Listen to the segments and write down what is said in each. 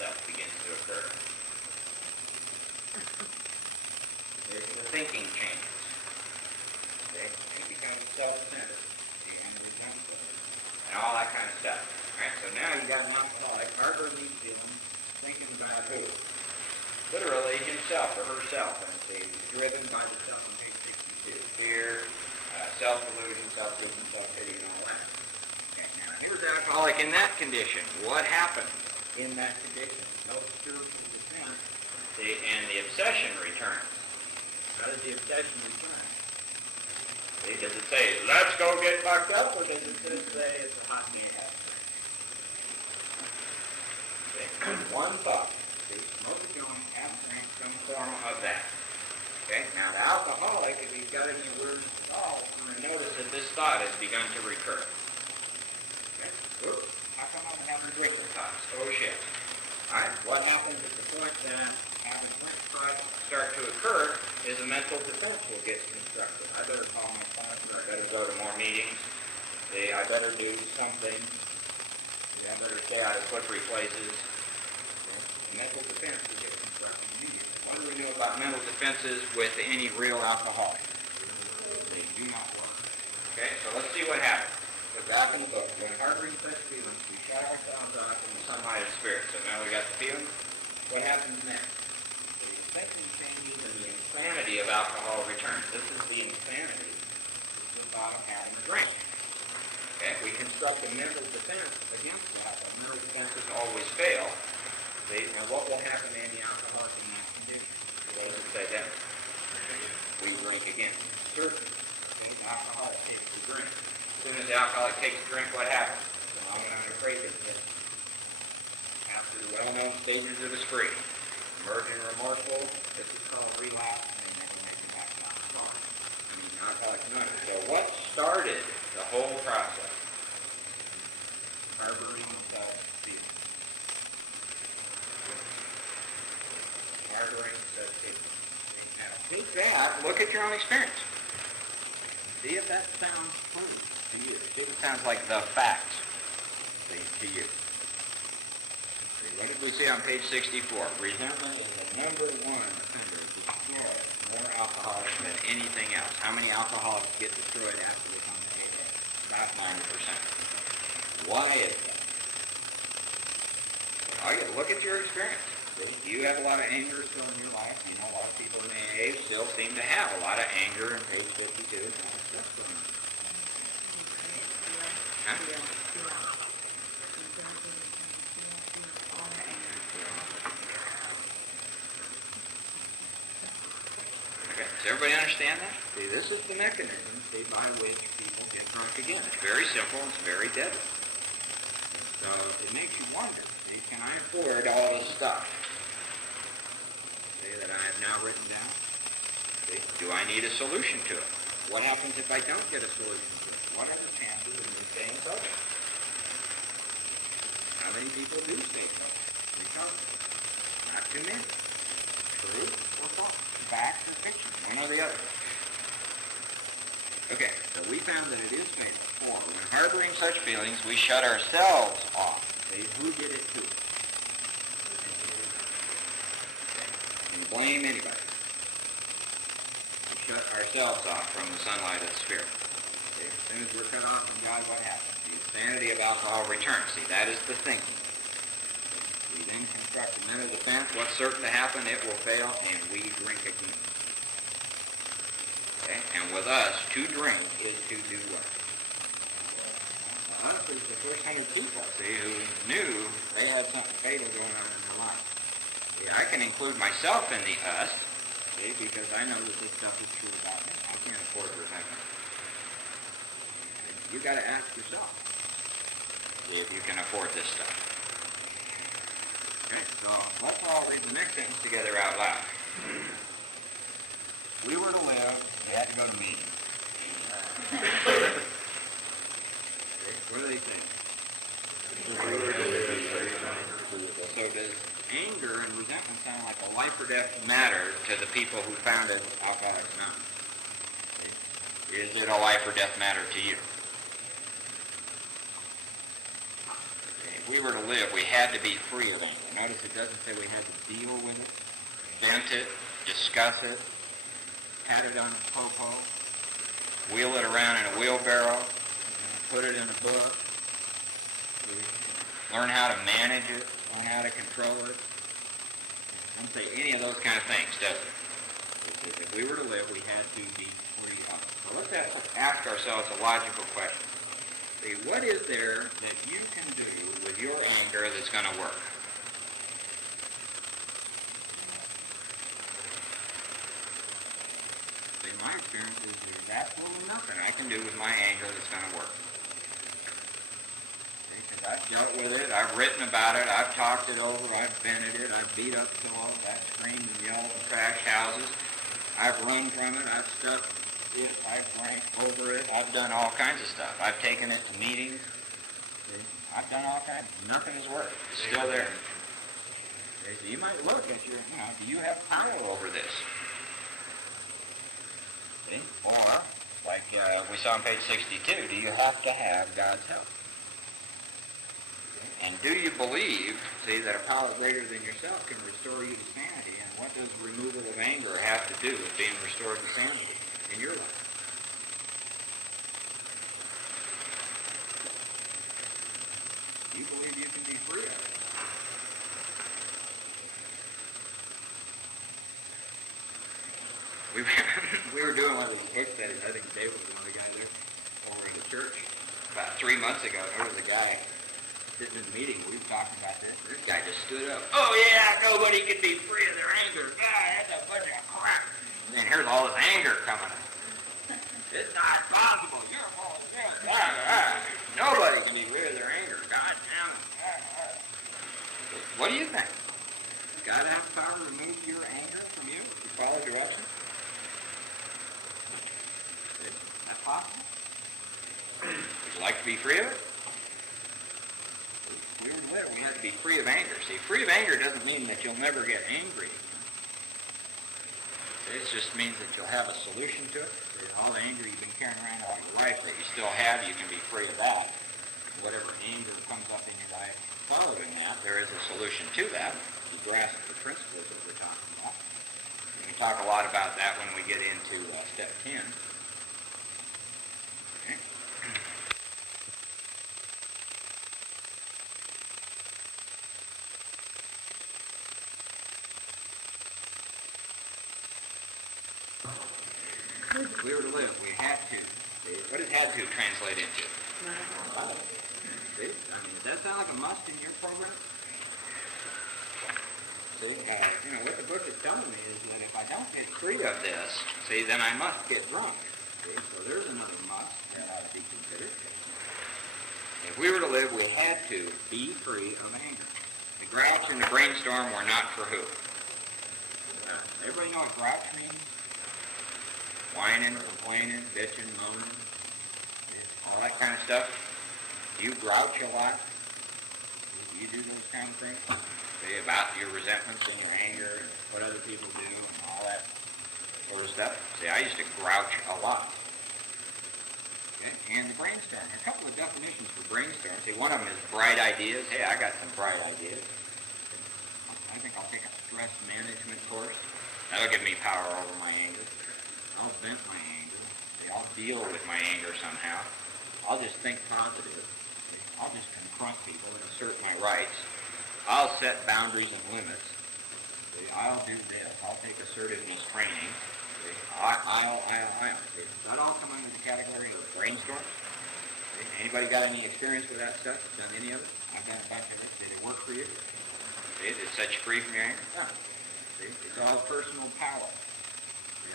stuff begins to occur. The thinking changes. Okay? It becomes self-centered. And all that kind of stuff. Alright, so now you got an alcoholic harboring these feelings, thinking about who? Literally himself or herself. And it's driven by the stuff in page 62. Fear, self-delusion, self-wisdom, self-pity, and all that. Okay, now here's the alcoholic in that condition. What happened in that condition? No spiritual defense. And the obsession returns. How does the obsession return? See, does it say, let's go get fucked up, or does it just say it's a hot man? One thought. See, smoke a joint, have a drink, some form of that. Okay, now the alcoholic, if he's got any words at all, is going to notice that this thought has begun to recur. Okay, oops, how come I'm having drinking thoughts? Oh shit. Alright, what happens at the point that having drinking thoughts start to occur is a mental defense will get constructed. I better call my sponsor, I better go to more meetings, I better do something, I better stay out of slippery places. Mental defense will get constructed immediately. What do we know about mental defenses with any real alcoholic? They do not work. Okay, so let's see what happens. Look back in the book. When harboring such feelings, we shut ourselves off in the sunlight of spirit. So now we got the feeling. What happens next? The thinking changes and the insanity of alcohol returns. This is the insanity. This is about having a drink. Okay, we construct a mental defense against that, but mental defenses always fail. Now what will happen to any alcoholic in that condition? What does it say then? We drink again. Certainly. Okay, the alcoholic takes the drink. As soon as the alcoholic takes the drink, what happens? The phenomenon of craving hits. After the well-known stages of the spree. Emerging remorseful, this is called relapse, and then never make it back to alcoholic. Alcoholic Anonymous. So what started the whole process? Harboring self-feelings. Harboring such feelings. Now, take that, look at your own experience. See if that sounds funny to you. See if it sounds like the facts to you. See, what did we see on page 64? Resentment is the number one offender to destroy more alcoholics than anything else. How many alcoholics get destroyed after they come to AA? About 90%. Why is that? Well, look at your experience. You have a lot of anger still in your life. You know, a lot of people in AA still seem to have a lot of anger in page 52 and all that stuff going on. Huh? Okay, does everybody understand that? See, this is the mechanism, see, by which people get drunk again. It's very simple, it's very deadly. So it makes you wonder, see, can I afford all this stuff? That I have now written down. See, do I need a solution to it? What happens if I don't get a solution to it? What are the chances of me staying sober? How many people do stay sober? Recover. Not too many. True or false? Fact or fiction? One or the other. Okay, so we found that it is fatal. When harboring such feelings, we shut ourselves off. See, who did it to us? Blame anybody. We shut ourselves off from the sunlight of the Spirit. Okay? As soon as we're cut off from God, what happens? The insanity of alcohol returns. See, that is the thinking. We then construct a mental defense. What's certain to happen? It will fail, and we drink again. Okay? And with us, to drink is to do what? Us is the first 100 people, see, who knew they had something fatal going on in their life. I can include myself in the us, see, because I know that this stuff is true about me. I can't afford resentment. You got to ask yourself, see if you can afford this stuff. Okay, so let's all read the next sentence together out loud. We were to live, we had to go to meetings. Okay, what do they think? We were to live, so does anger and resentment sound like a life or death matter to the people who founded Alcoholics Anonymous? Is it a life or death matter to you? we were to live, we had to be free of anger. Notice it doesn't say we had to deal with it, vent it, discuss it, pat it on the popo, wheel it around in a wheelbarrow, put it in a book, learn how to manage it, learn how to control it. It doesn't say any of those kind of things, does it? It says if we were to live, we had to be free of it. So let's ask ourselves a logical question. See, what is there that you can do with your anger that's going to work? In my experience, there's absolutely nothing I can do with my anger that's going to work. Because I've dealt with it, I've written about it, I've talked it over, I've vented it, I've beat up pillows, I've screamed and yelled and trashed houses, I've run from it, I've stuffed it, I've drank over it, I've done all kinds of stuff. I've taken it to meetings. I've done all kinds. Nothing has worked. It's still there. Okay, so you might look at your, do you have power over this? See? Or, like we saw on page 62, do you have to have God's help? Okay. And do you believe, see, that a power greater than yourself can restore you to sanity? And what does removal of anger have to do with being restored to sanity in your life? You believe you can be free of it. We were doing one of these case studies. I think Dave was one of the guys there over in the church about 3 months ago. There was a guy sitting in the meeting. We were talking about this. This guy just stood up. Oh yeah, nobody can be free of their anger. God, that's a bunch of crap. And then here's all this anger coming up. It's not possible. You're full of shit. Nobody can be free of their anger. God damn it. What do you think? God have the power to remove your anger from you if you follow directions? Is that possible? Would you like to be free of it? We have to be free of anger. See, free of anger doesn't mean that you'll never get angry. It just means that you'll have a solution to it. All the anger you've been carrying around all your life that you still have, you can be free of that. Whatever anger comes up in your life following that, there is a solution to that. You grasp the principles that we're talking about. And we talk a lot about that when we get into step 10. Okay. If we were to live, we had to. See, what does had to translate into? See, I mean, does that sound like a must in your program? See, what the book is telling me is that if I don't get free of this, see, then I must get drunk. See, so there's another must that ought to be considered. If we were to live, we had to be free of anger. The grouch and the brainstorm were not for who? Everybody know what grouch means? Whining, complaining, bitching, moaning, all that kind of stuff. You grouch a lot. You do those kind of things. See, about your resentments and your anger and what other people do and all that sort of stuff. See, I used to grouch a lot. Okay? And the brainstorm. A couple of definitions for brainstorm. See, one of them is bright ideas. Hey, I got some bright ideas. I think I'll take a stress management course. That'll give me power over my anger. I'll vent my anger. I'll deal with my anger somehow. I'll just think positive. I'll just confront people and assert my rights. I'll set boundaries and limits. I'll do this. I'll take assertiveness training. I'll. Does that all come under the category of brainstorm? Anybody got any experience with that stuff? Done any of it? I've done a bunch of it. Did it work for you? Did it set you free from your anger? No. It's all personal power.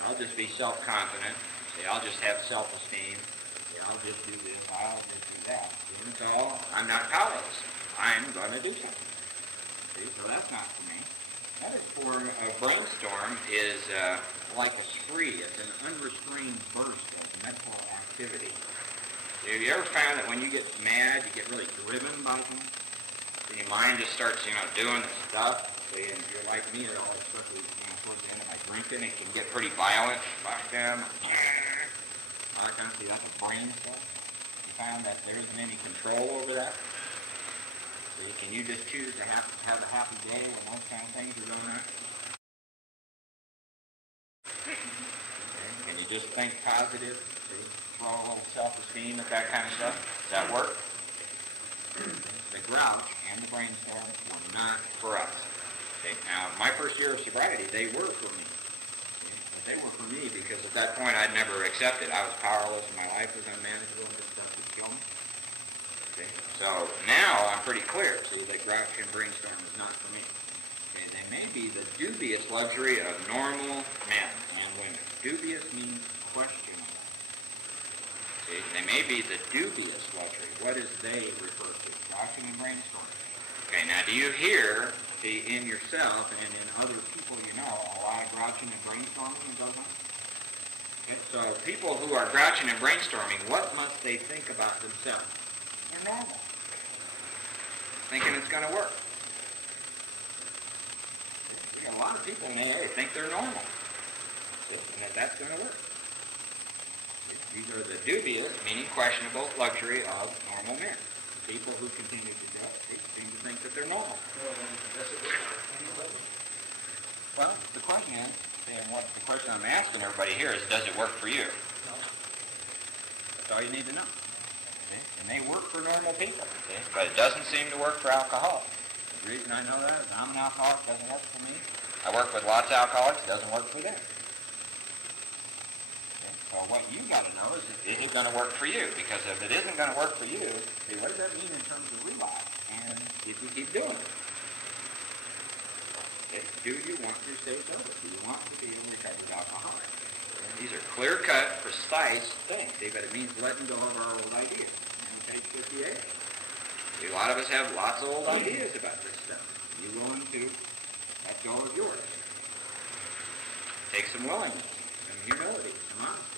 I'll just be self-confident. See, I'll just have self-esteem. See, I'll just do this. I'll just do that. See, it's all, I'm not powerless. I'm going to do something. See, so that's not for me. That is for a brainstorm is like a spree. It's an unrestrained burst of mental activity. See, have you ever found that when you get mad, you get really driven by things? And your mind just starts, doing the stuff. See, and if you're like me, it always especially towards the end of my drinking, it can get pretty violent. Fuck them. All that kind of stuff. That's a brain stuff. You found that there isn't any control over that. See, can you just choose to have a happy day when those kind of things are going on? Okay. Can you just think positive? See, throw a little self-esteem at that kind of stuff? Does that work? The grouch and the brainstorm were not for us. Okay. Now, my first year of sobriety, they were for me. Okay. But they were for me because at that point I'd never accepted. I was powerless and my life was unmanageable and this stuff would kill me. Okay. So now I'm pretty clear, see, that grouch and brainstorm is not for me. Okay. They may be the dubious luxury of normal men and women. Dubious means questionable. See, they may be the dubious luxury. What does they refer to? Grouching and brainstorming. Okay, now do you hear, see, in yourself and in other people you know, a lot of grouching and brainstorming and goes on? Okay, so people who are grouching and brainstorming, what must they think about themselves? They're normal. Thinking it's going to work. Okay, a lot of people in AA think they're normal. See, and that's going to work. These are the dubious, meaning questionable, luxury of normal men. People who continue to do it seem to think that they're normal. Well, the question is, and what the question I'm asking everybody here is, does it work for you? No. That's all you need to know. Okay? And they work for normal people, okay? But it doesn't seem to work for alcoholics. The reason I know that is I'm an alcoholic, it doesn't work for me. I work with lots of alcoholics, it doesn't work for them. So what you got to know is it going to work for you? Because if it isn't going to work for you, see, what does that mean in terms of relapse? And if you keep doing it, do you want to stay sober? Do you want to be a recovered alcoholic? And these are clear-cut, precise things. See, but it means letting go of our old ideas. On page 58. See, a lot of us have lots of old ideas about this stuff. Are you willing to let go of yours? Take some willingness, some humility, some honesty.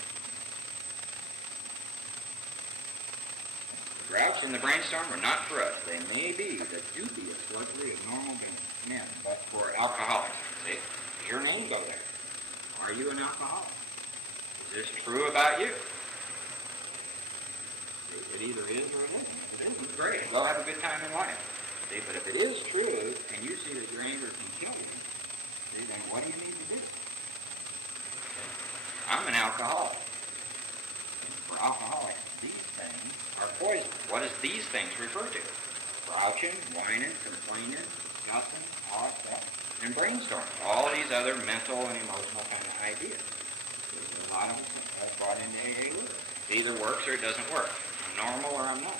The grouch and the brainstorm are not for us. They may be the dubious luxury of normal men, but for alcoholics. See, does your name go there? Are you an alcoholic? Is this true about you? See, it either is or it isn't. If it isn't, great. Go have a good time in life. See, but if it is true, and you see that your anger can kill you, see, then what do you need to do? I'm an alcoholic. For alcoholics, these things are poison. What does these things refer to? Grouching, whining, complaining, discussing, all that stuff, and brainstorming. All these other mental and emotional kind of ideas. There's a lot of them brought into AA with it. It either works or it doesn't work. I'm normal or I'm not.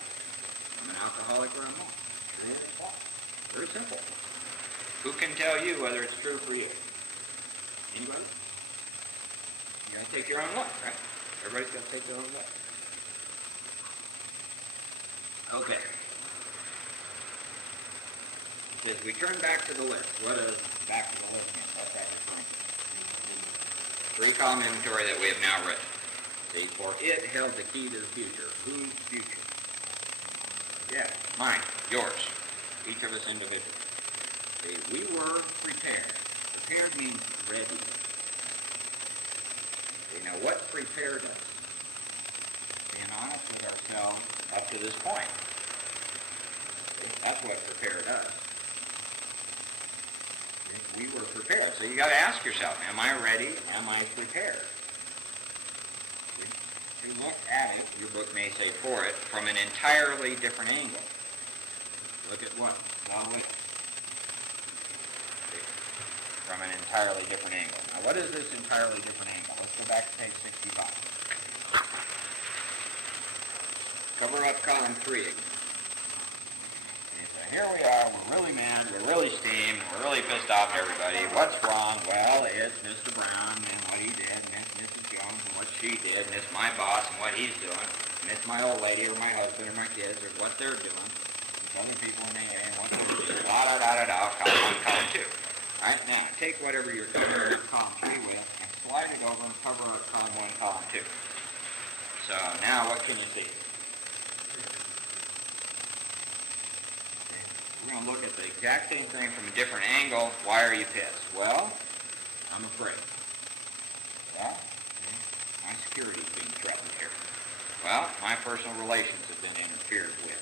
I'm an alcoholic or I'm not. Very simple. Who can tell you whether it's true for you? Anybody? You gotta take your own look, right? Everybody's got to take their own look. Okay. It says we turn back to the list. What is back to the list mean? What's that referring to? Three-column inventory that we have now written. See, for it held the key to the future. Whose future? Yeah, mine, yours. Each of us individually. See, we were prepared. Prepared means ready. See, now what prepared us? Being honest with ourselves up to this point. See, that's what prepared us. See, we were prepared. So you got to ask yourself, am I ready? Am I prepared? See, to look at it, your book may say for it, from an entirely different angle. Look at what? Now look. From an entirely different angle. Now, what is this entirely different angle? Let's go back to page 65. Cover up column 3 again. And so here we are. We're really mad. We're really steamed. We're really pissed off at everybody. What's wrong? Well, it's Mr. Brown and what he did, and it's Mrs. Jones and what she did, and it's my boss and what he's doing, and it's my old lady or my husband or my kids or what they're doing. It's other people in AA and what they're doing. Da-da-da-da-da, column 1, column 2. All right, now, take whatever you're covering column 3 with and slide it over and cover up column 1, column 2. So now what can you see? We're going to look at the exact same thing from a different angle. Why are you pissed? Well, I'm afraid. Well, my security is being threatened here. Well, my personal relations have been interfered with.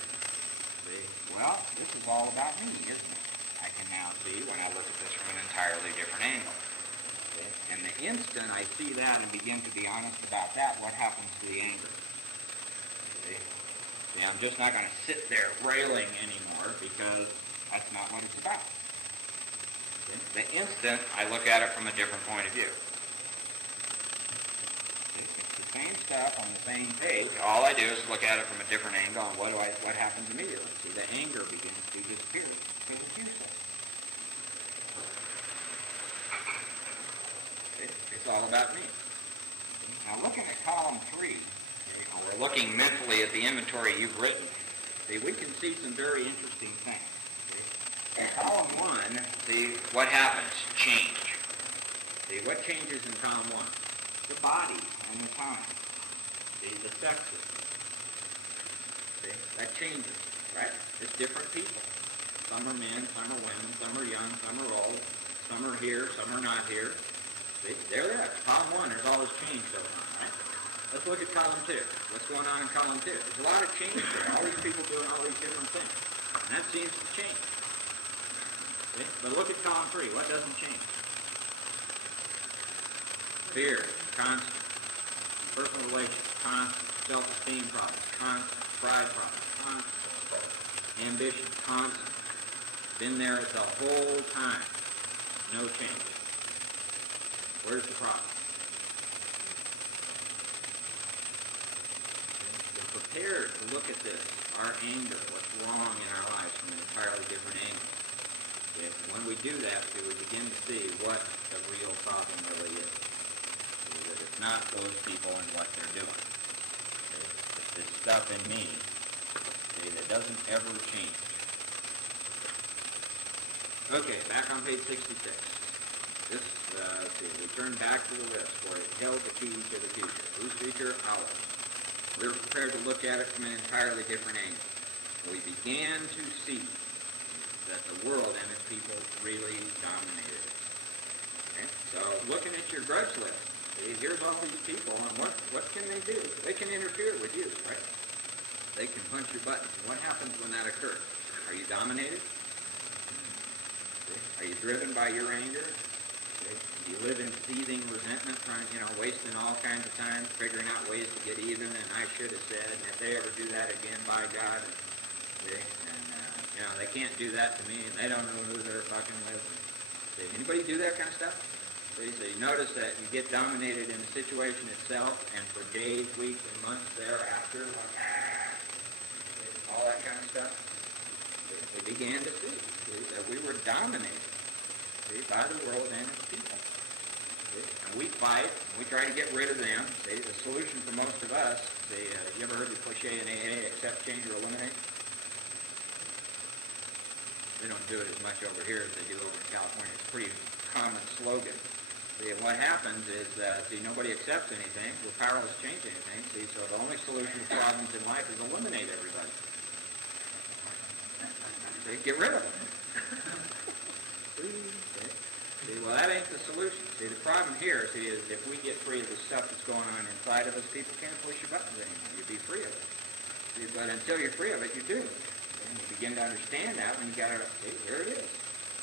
See? Well, this is all about me, isn't it? I can now see when I look at this from an entirely different angle. See? And the instant I see that and begin to be honest about that, what happens to the anger? See? See, I'm just not going to sit there railing anymore because that's not what it's about. See? The instant I look at it from a different point of view. See? It's the same stuff on the same page. All I do is look at it from a different angle, and what happens immediately? See, the anger begins to disappear because it's useless. See? It's all about me. Now, looking at column 3, we're looking mentally at the inventory you've written. See, we can see some very interesting things. See? In column 1, see, what happens? Change. See, what changes in column 1? The body and the time. See, the sexes. See, that changes, right? It's different people. Some are men, some are women, some are young, some are old, some are here, some are not here. See, there it is. Column 1, there's all this change going on, right? Let's look at column 2. What's going on in column 2? There's a lot of change there. All these people doing all these different things. And that seems to change. See? But look at column 3. What doesn't change? Fear, constant. Personal relations, constant. Self-esteem problems, constant. Pride problems, constant. Ambition, constant. Been there the whole time. No change. Where's the problem? We're prepared to look at this, our anger, what's wrong in our lives from an entirely different angle. When we do that, we begin to see what the real problem really is. That it's not those people and what they're doing. It's this stuff in me that doesn't ever change. Okay, back on page 66. This, we turn back to the list where it held the key to the future. Whose future? Ours. We were prepared to look at it from an entirely different angle. We began to see that the world and its people really dominated it. Okay? So looking at your grudge list, see, here's all these people, and what can they do? They can interfere with you, right? They can punch your buttons. What happens when that occurs? Are you dominated? See? Are you driven by your anger? See? Do you live in seething resentment, wasting all kinds of time figuring out ways to get even, and I should have said, and if they ever do that again, by God, see? And they can't do that to me, and they don't know who they're fucking with. See? Anybody do that kind of stuff? See? So you notice that you get dominated in the situation itself, and for days, weeks, and months thereafter, all that kind of stuff. We began to see that we were dominated by the world and its people. And we fight, and we try to get rid of them. The solution for most of us, you ever heard the cliche in AA, accept, change, or eliminate? They don't do it as much over here as they do over in California. It's a pretty common slogan. And what happens is, nobody accepts anything. We're powerless to change anything. So the only solution to problems in life is eliminate everybody. Get rid of them. Well, that ain't the solution. The problem here is if we get free of the stuff that's going on inside of us, people can't push your buttons anymore. You'd be free of it. But until you're free of it, you're doomed. And you begin to understand that when you got it up. There it is.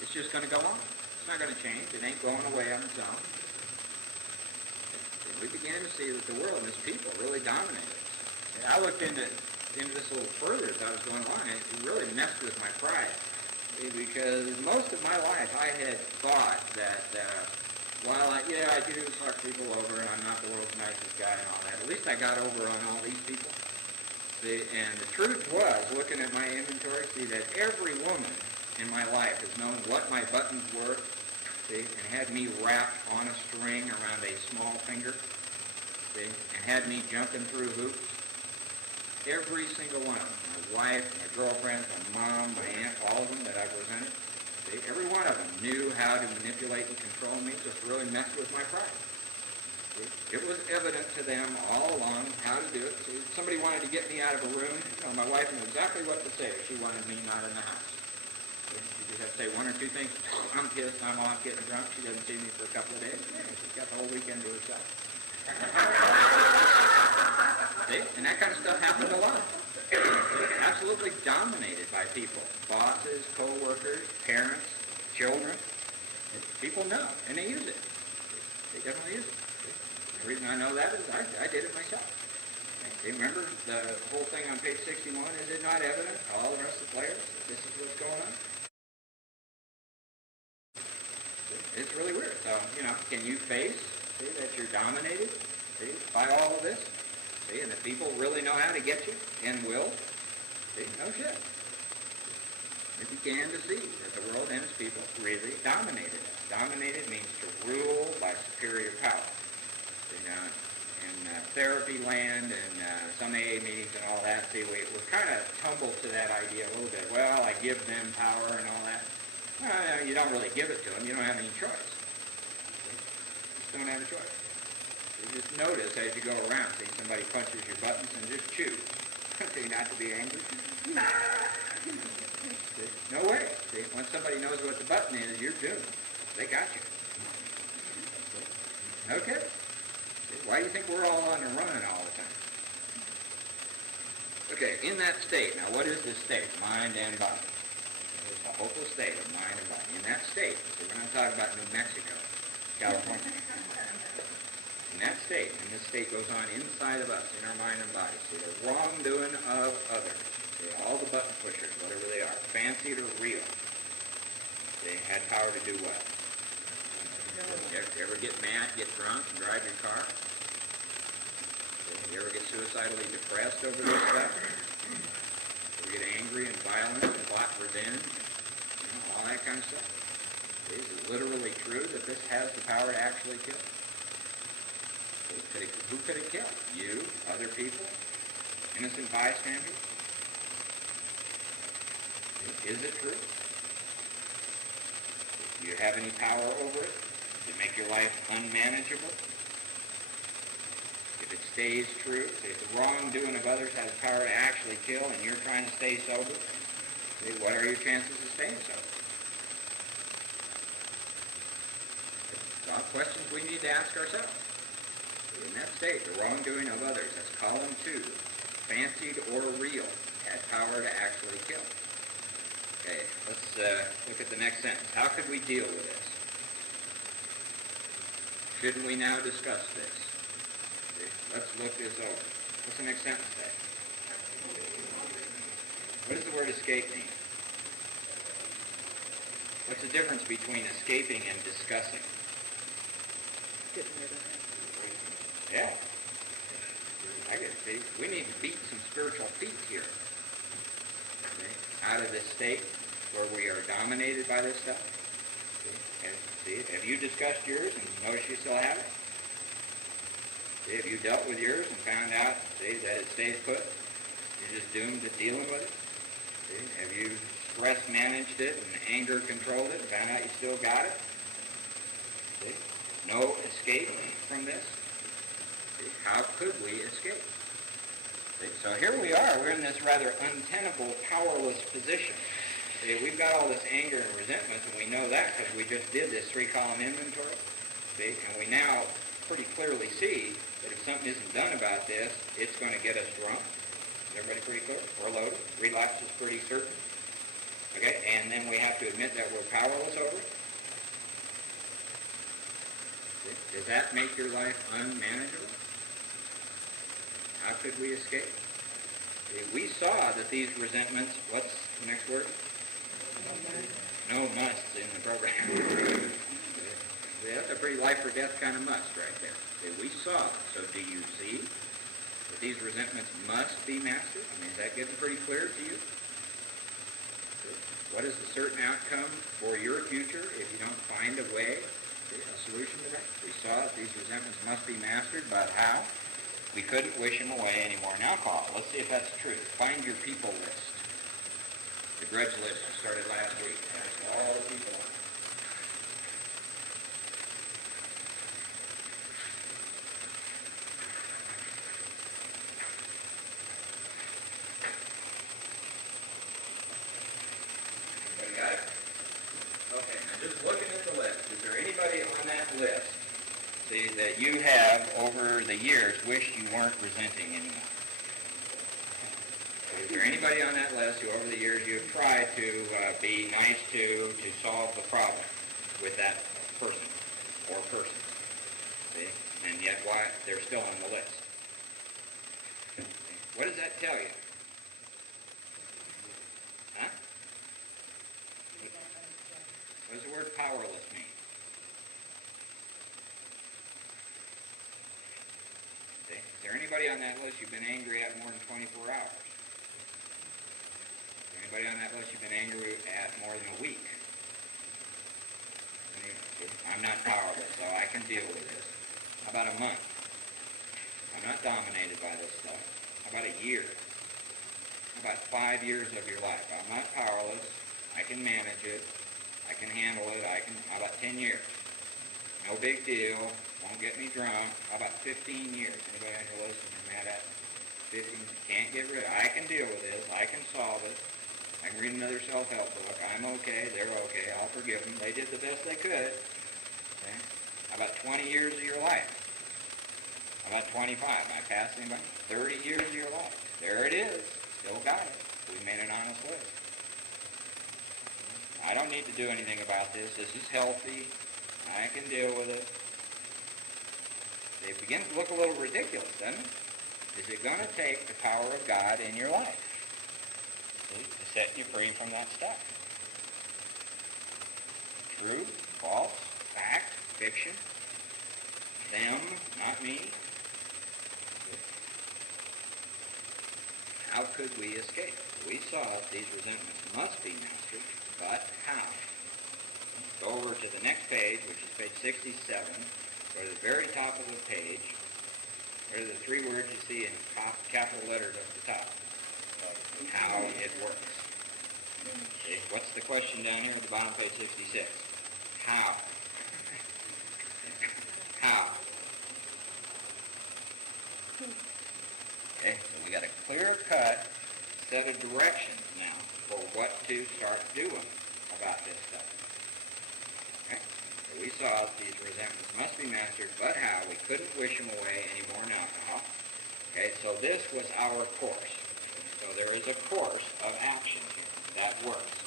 It's just going to go on. It's not going to change. It ain't going away on its own. We began to see that the world and its people really dominated. I looked into this a little further as I was going along, and it really messed with my pride. Because most of my life I had thought that while I do fuck people over and I'm not the world's nicest guy and all that, at least I got over on all these people. And the truth was, looking at my inventory, that every woman in my life has known what my buttons were, and had me wrapped on a string around a small finger, and had me jumping through hoops. Every single one of them, my wife, my girlfriend, my mom, my aunt, all of them that I presented, every one of them knew how to manipulate and control me, just really messed with my pride. It was evident to them all along how to do it. Somebody wanted to get me out of a room, my wife knew exactly what to say if she wanted me not in the house. She just had to say one or two things. I'm pissed, I'm off, getting drunk, she doesn't see me for a couple of days. She's got the whole weekend to herself. And that kind of stuff happened a lot. I absolutely dominated by people. Bosses, co-workers, parents, children. People know, and they use it. They definitely use it. The reason I know that is I did it myself. Okay, remember the whole thing on page 61, is it not evident to all the rest of the players that this is what's going on? It's really weird. So, can you face, that you're dominated, by all of this? And that people really know how to get you and will? No shit. They began to see that the world and its people really dominated us. Dominated means to rule by superior power. In therapy land and some AA meetings and all that, we're kind of tumbled to that idea a little bit. Well, I give them power and all that. Well, you don't really give it to them. You don't have any choice. You just don't have a choice. You just notice as you go around, somebody punches your buttons and just chew. Not to be angry. No way. Once somebody knows what the button is, you're doomed. They got you. Okay. Why do you think we're all on the run all the time? Okay, in that state, now what is this state? Mind and body. It's a hopeless state of mind and body. In that state, so we're not talking about New Mexico, California. In that state, and this state goes on inside of us, in our mind and body. So the wrongdoing of others, all the button pushers, whatever they are, fancied or real, they had power to do what? You ever get mad, get drunk, and drive your car? You ever get suicidally depressed over this stuff? You ever get angry and violent and plot revenge? All that kind of stuff. Is it literally true that this has the power to actually kill? Who could it kill? You? Other people? Innocent bystanders? Is it true? Do you have any power over it? Does it make your life unmanageable? If it stays true, if the wrongdoing of others has power to actually kill and you're trying to stay sober, what are your chances of staying sober? A lot of questions we need to ask ourselves. In that state, the wrongdoing of others, that's column 2, fancied or real, had power to actually kill. Okay, let's look at the next sentence. How could we deal with this? Shouldn't we now discuss this? Okay, let's look this over. What's the next sentence say? What does the word escape mean? What's the difference between escaping and discussing? Getting rid of it. Yeah. I get see. We need to beat some spiritual feet here. Okay? Out of this state where we are dominated by this stuff. Have you discussed yours and noticed you still have it? See, have you dealt with yours and found out, that it stays put? You're just doomed to dealing with it? See, have you stress managed it and anger controlled it and found out you still got it? See, no escape from this? How could we escape? So here we are. We're in this rather untenable, powerless position. We've got all this anger and resentment, and we know that because we just did this 3-column inventory. And we now pretty clearly see that if something isn't done about this, it's going to get us drunk. Is everybody pretty clear? Or loaded. Relapse is pretty certain. Okay, and then we have to admit that we're powerless over it. Does that make your life unmanageable? How could we escape? We saw that these resentments, what's the next word? No musts in the program. That's a pretty life or death kind of must right there. We saw. So do you see that these resentments must be mastered? I mean, is that getting pretty clear to you? What is the certain outcome for your future if you don't find a way, a solution to that? We saw that these resentments must be mastered, but how? We couldn't wish them away anymore in alcohol. Let's see if that's true. Find your people list. The grudge list started last week. That's all the people. Everybody got it? Okay, now just looking at the list, is there anybody on that list that you have over the years wished you weren't resenting anymore? Is there anybody on that list who over the years you have tried to be nice to solve the problem with that person or persons? See? And yet why they're still on the list. See? What does that tell you? Huh? What does the word powerless mean? See? Is there anybody on that list you've been angry at more than 24 hours? Is there anybody on that list you've been angry at more than a week? I'm not powerless, so I can deal with this. How about a month? I'm not dominated by this stuff. How about a year? How about 5 years of your life? I'm not powerless. I can manage it. I can handle it. How about 10 years? No big deal. Won't get me drunk. How about 15 years? Anybody on your list you're mad at? 15. Can't get rid of it. I can deal with this. I can solve it. I can read another self-help book. I'm okay. They're okay. I'll forgive them. They did the best they could. Okay? How about 20 years of your life? How about 25? Am I passing anybody? 30 years of your life. There it is. Still got it. We made an honest list. I don't need to do anything about this. This is healthy. I can deal with it. It begins to look a little ridiculous, doesn't it? Is it going to take the power of God in your life to set you free from that stuff? True, false, fact, fiction, them, not me. How could we escape? We saw that these resentments must be mastered, but how? Go over to the next page, which is page 67. Go to the very top of the page. What are the three words you see in capital letters at the top? How it works. Okay. What's the question down here at the bottom of page 66? How? How? Okay, so we got a clear-cut set of directions now for what to start doing about this stuff. Okay? So we saw that these resentments must be mastered, but how? We couldn't wish them away any more than alcohol. Okay, so this was our course. So there is a course of action here that works.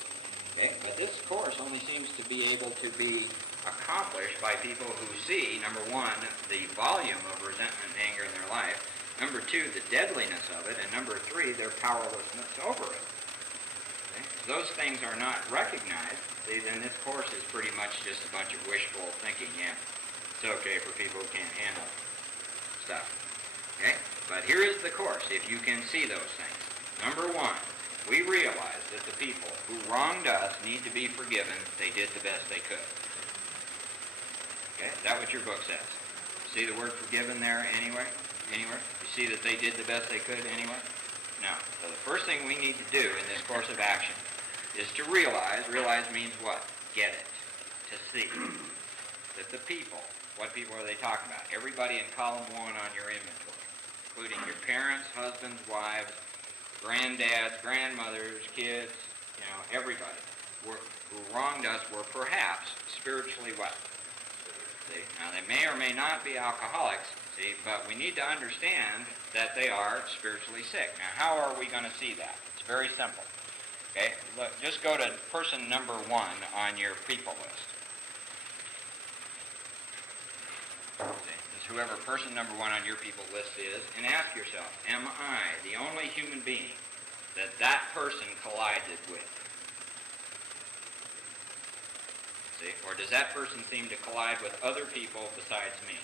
Okay, but this course only seems to be able to be accomplished by people who see, number one, the volume of resentment and anger in their life, number two, the deadliness of it, and number three, their powerlessness over it. Okay? If those things are not recognized, then this course is pretty much just a bunch of wishful thinking. Yeah, it's okay for people who can't handle stuff. Okay? But here is the course, if you can see those things. Number one, we realize that the people who wronged us need to be forgiven. They did the best they could. Okay? Is that what your book says? See the word forgiven there anywhere? Anywhere? You see that they did the best they could anywhere? No. So the first thing we need to do in this course of action is to realize means what? Get it. To see that the people, what people are they talking about? Everybody in column 1 on your inventory, including your parents, husbands, wives, granddads, grandmothers, kids, everybody who wronged us were perhaps spiritually what? See? Now they may or may not be alcoholics, see, but we need to understand that they are spiritually sick. Now how are we going to see that? It's very simple. Okay, look, just go to person number 1 on your people list. See, this is whoever person number 1 on your people list is, and ask yourself, am I the only human being that person collided with? See, or does that person seem to collide with other people besides me?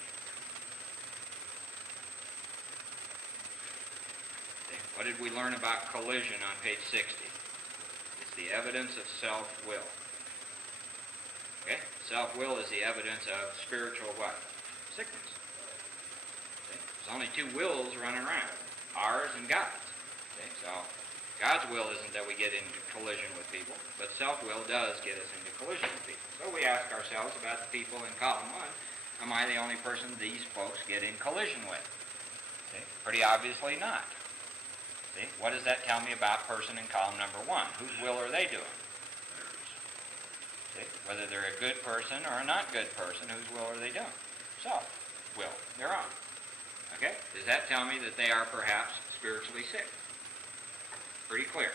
See, what did we learn about collision on page 60? The evidence of self-will. Okay? Self-will is the evidence of spiritual what? Sickness. Okay? There's only 2 wills running around. Ours and God's. Okay? So God's will isn't that we get into collision with people, but self-will does get us into collision with people. So we ask ourselves about the people in column 1, am I the only person these folks get in collision with? Okay? Pretty obviously not. See? What does that tell me about person in column number 1? Whose will are they doing? See? Whether they're a good person or a not good person, whose will are they doing? Will. Their own. Okay? Does that tell me that they are perhaps spiritually sick? pretty clear.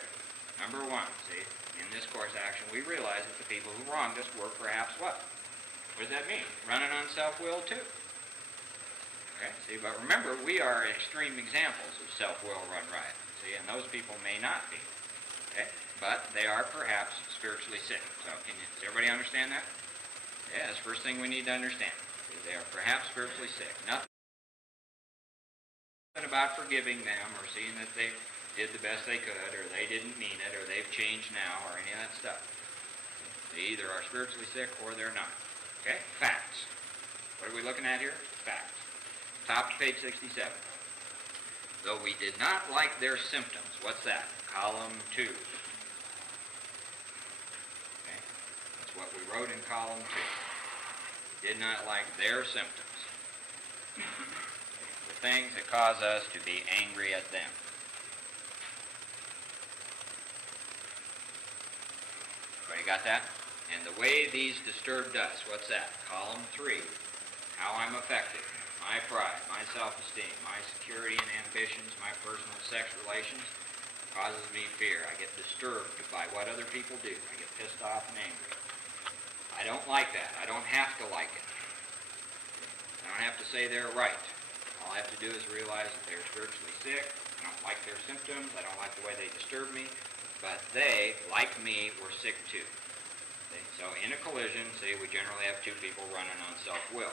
Number one, see, in this course of action, we realize that the people who wronged us were perhaps what? What does that mean? Running on self-will too. Okay, see, but remember, we are extreme examples of self-will run riot. See, and those people may not be. Okay, but they are perhaps spiritually sick. So, does everybody understand that? Yeah, that's the first thing we need to understand. See, they are perhaps spiritually sick. Nothing about forgiving them or seeing that they did the best they could, or they didn't mean it, or they've changed now, or any of that stuff. They either are spiritually sick or they're not. Okay? Facts. What are we looking at here? Facts. Top to page 67. Though we did not like their symptoms. What's that? Column 2. Okay? That's what we wrote in column 2. Did not like their symptoms. The things that cause us to be angry at them. Everybody got that? And the way these disturbed us, what's that? Column 3. How I'm affected. My pride, my self-esteem, my security and ambitions, my personal sex relations causes me fear. I get disturbed by what other people do. I get pissed off and angry. I don't like that. I don't have to like it. I don't have to say they're right. All I have to do is realize that they're spiritually sick. I don't like their symptoms. I don't like the way they disturb me. But they, like me, were sick too. See? So in a collision, see, we generally have two people running on self-will.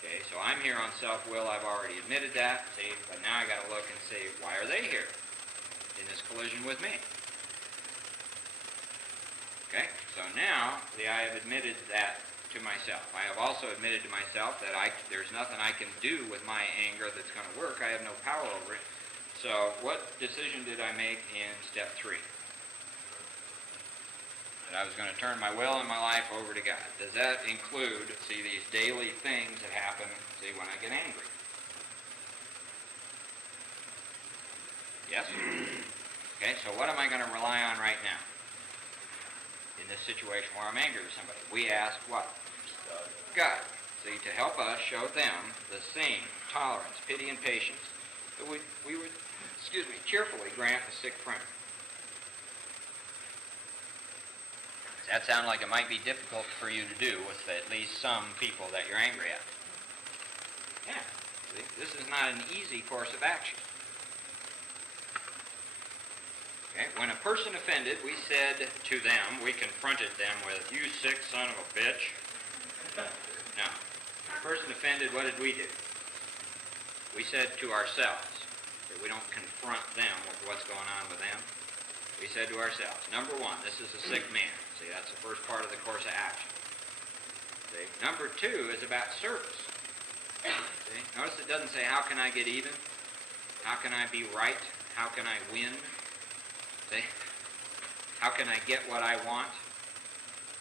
Okay, so I'm here on self-will. I've already admitted that. See, but now I got to look and see, why are they here in this collision with me? Okay, so now, see, I have admitted that to myself. I have also admitted to myself that there's nothing I can do with my anger that's going to work. I have no power over it. So what decision did I make in step 3? That I was going to turn my will and my life over to God. Does that include, see, these daily things that happen, see, when I get angry? Yes? Okay, so what am I going to rely on right now? In this situation where I'm angry with somebody. We ask what? God. See, to help us show them the same tolerance, pity, and patience that we would, cheerfully grant a sick friend. Does that sound like it might be difficult for you to do with at least some people that you're angry at? Yeah. See, this is not an easy course of action. Okay. When a person offended, we said to them, we confronted them with, "You sick son of a bitch." No. When a person offended, what did we do? We said to ourselves, that we don't confront them with what's going on with them. We said to ourselves, number 1, this is a sick man. See, that's the first part of the course of action. See? Number 2 is about service. See? Notice it doesn't say, how can I get even? How can I be right? How can I win? See? How can I get what I want?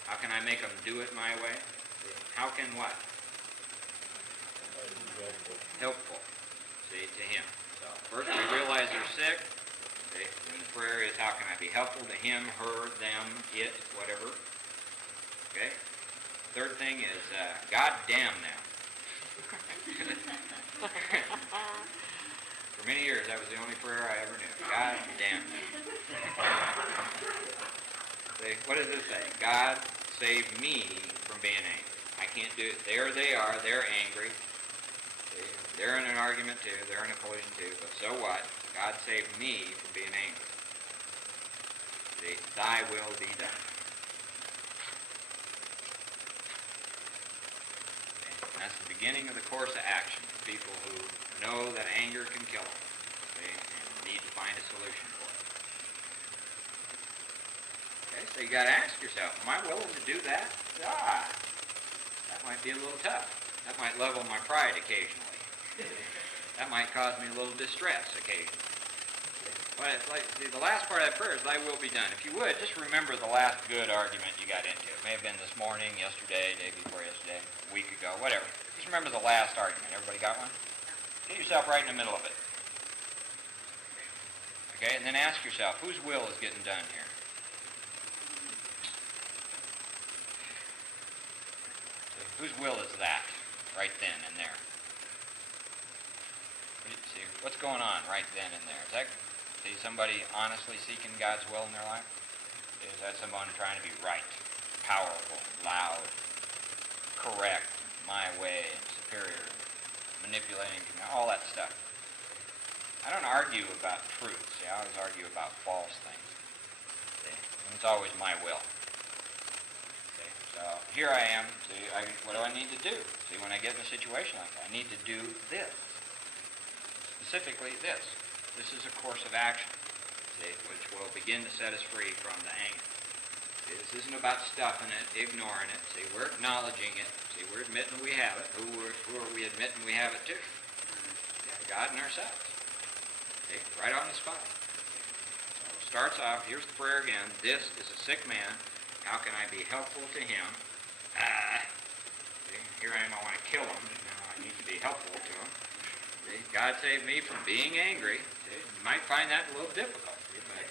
How can I make them do it my way? See? How can what? Helpful. See, to him. So first we realize they're sick. See? And the prayer is, how can I be helpful to him, her, them, it, whatever. Okay? Third thing is, God damn them. For many years, that was the only prayer I ever knew. God damn them. See, what does this say? God save me from being angry. I can't do it. There they are. They're angry. See, they're in an argument too. They're in a collision too. But so what? God saved me from being angry. See, thy will be done. Okay. That's the beginning of the course of action. People who know that anger can kill them. Okay, and need to find a solution for it. Okay, so you got to ask yourself, am I willing to do that? That might be a little tough. That might level my pride occasionally. That might cause me a little distress occasionally. But the last part of that prayer is, thy will be done. If you would, just remember the last good argument you got into. It may have been this morning, yesterday, day before yesterday, a week ago, whatever. Just remember the last argument. Everybody got one? Get yourself right in the middle of it. Okay, and then ask yourself, whose will is getting done here? Whose will is that, right then and there? See, what's going on right then and there? See, somebody honestly seeking God's will in their life? Is that someone trying to be right, powerful, loud, correct, my way, and superior, manipulating, all that stuff. I don't argue about truth. See, I always argue about false things. See, and it's always my will. See, so here I am. See, what do I need to do? See, when I get in a situation like that, I need to do this. Specifically this. This is a course of action, see, which will begin to set us free from the anger. See, this isn't about stuffing it, ignoring it. See, we're acknowledging it. See, we're admitting we have it. Who are we admitting we have it to? Yeah, God and ourselves. See, right on the spot. So it starts off, here's the prayer again. This is a sick man. How can I be helpful to him? See, here I am, I want to kill him. Now I need to be helpful to him. See, God saved me from being angry. See, you might find that a little difficult. See, but,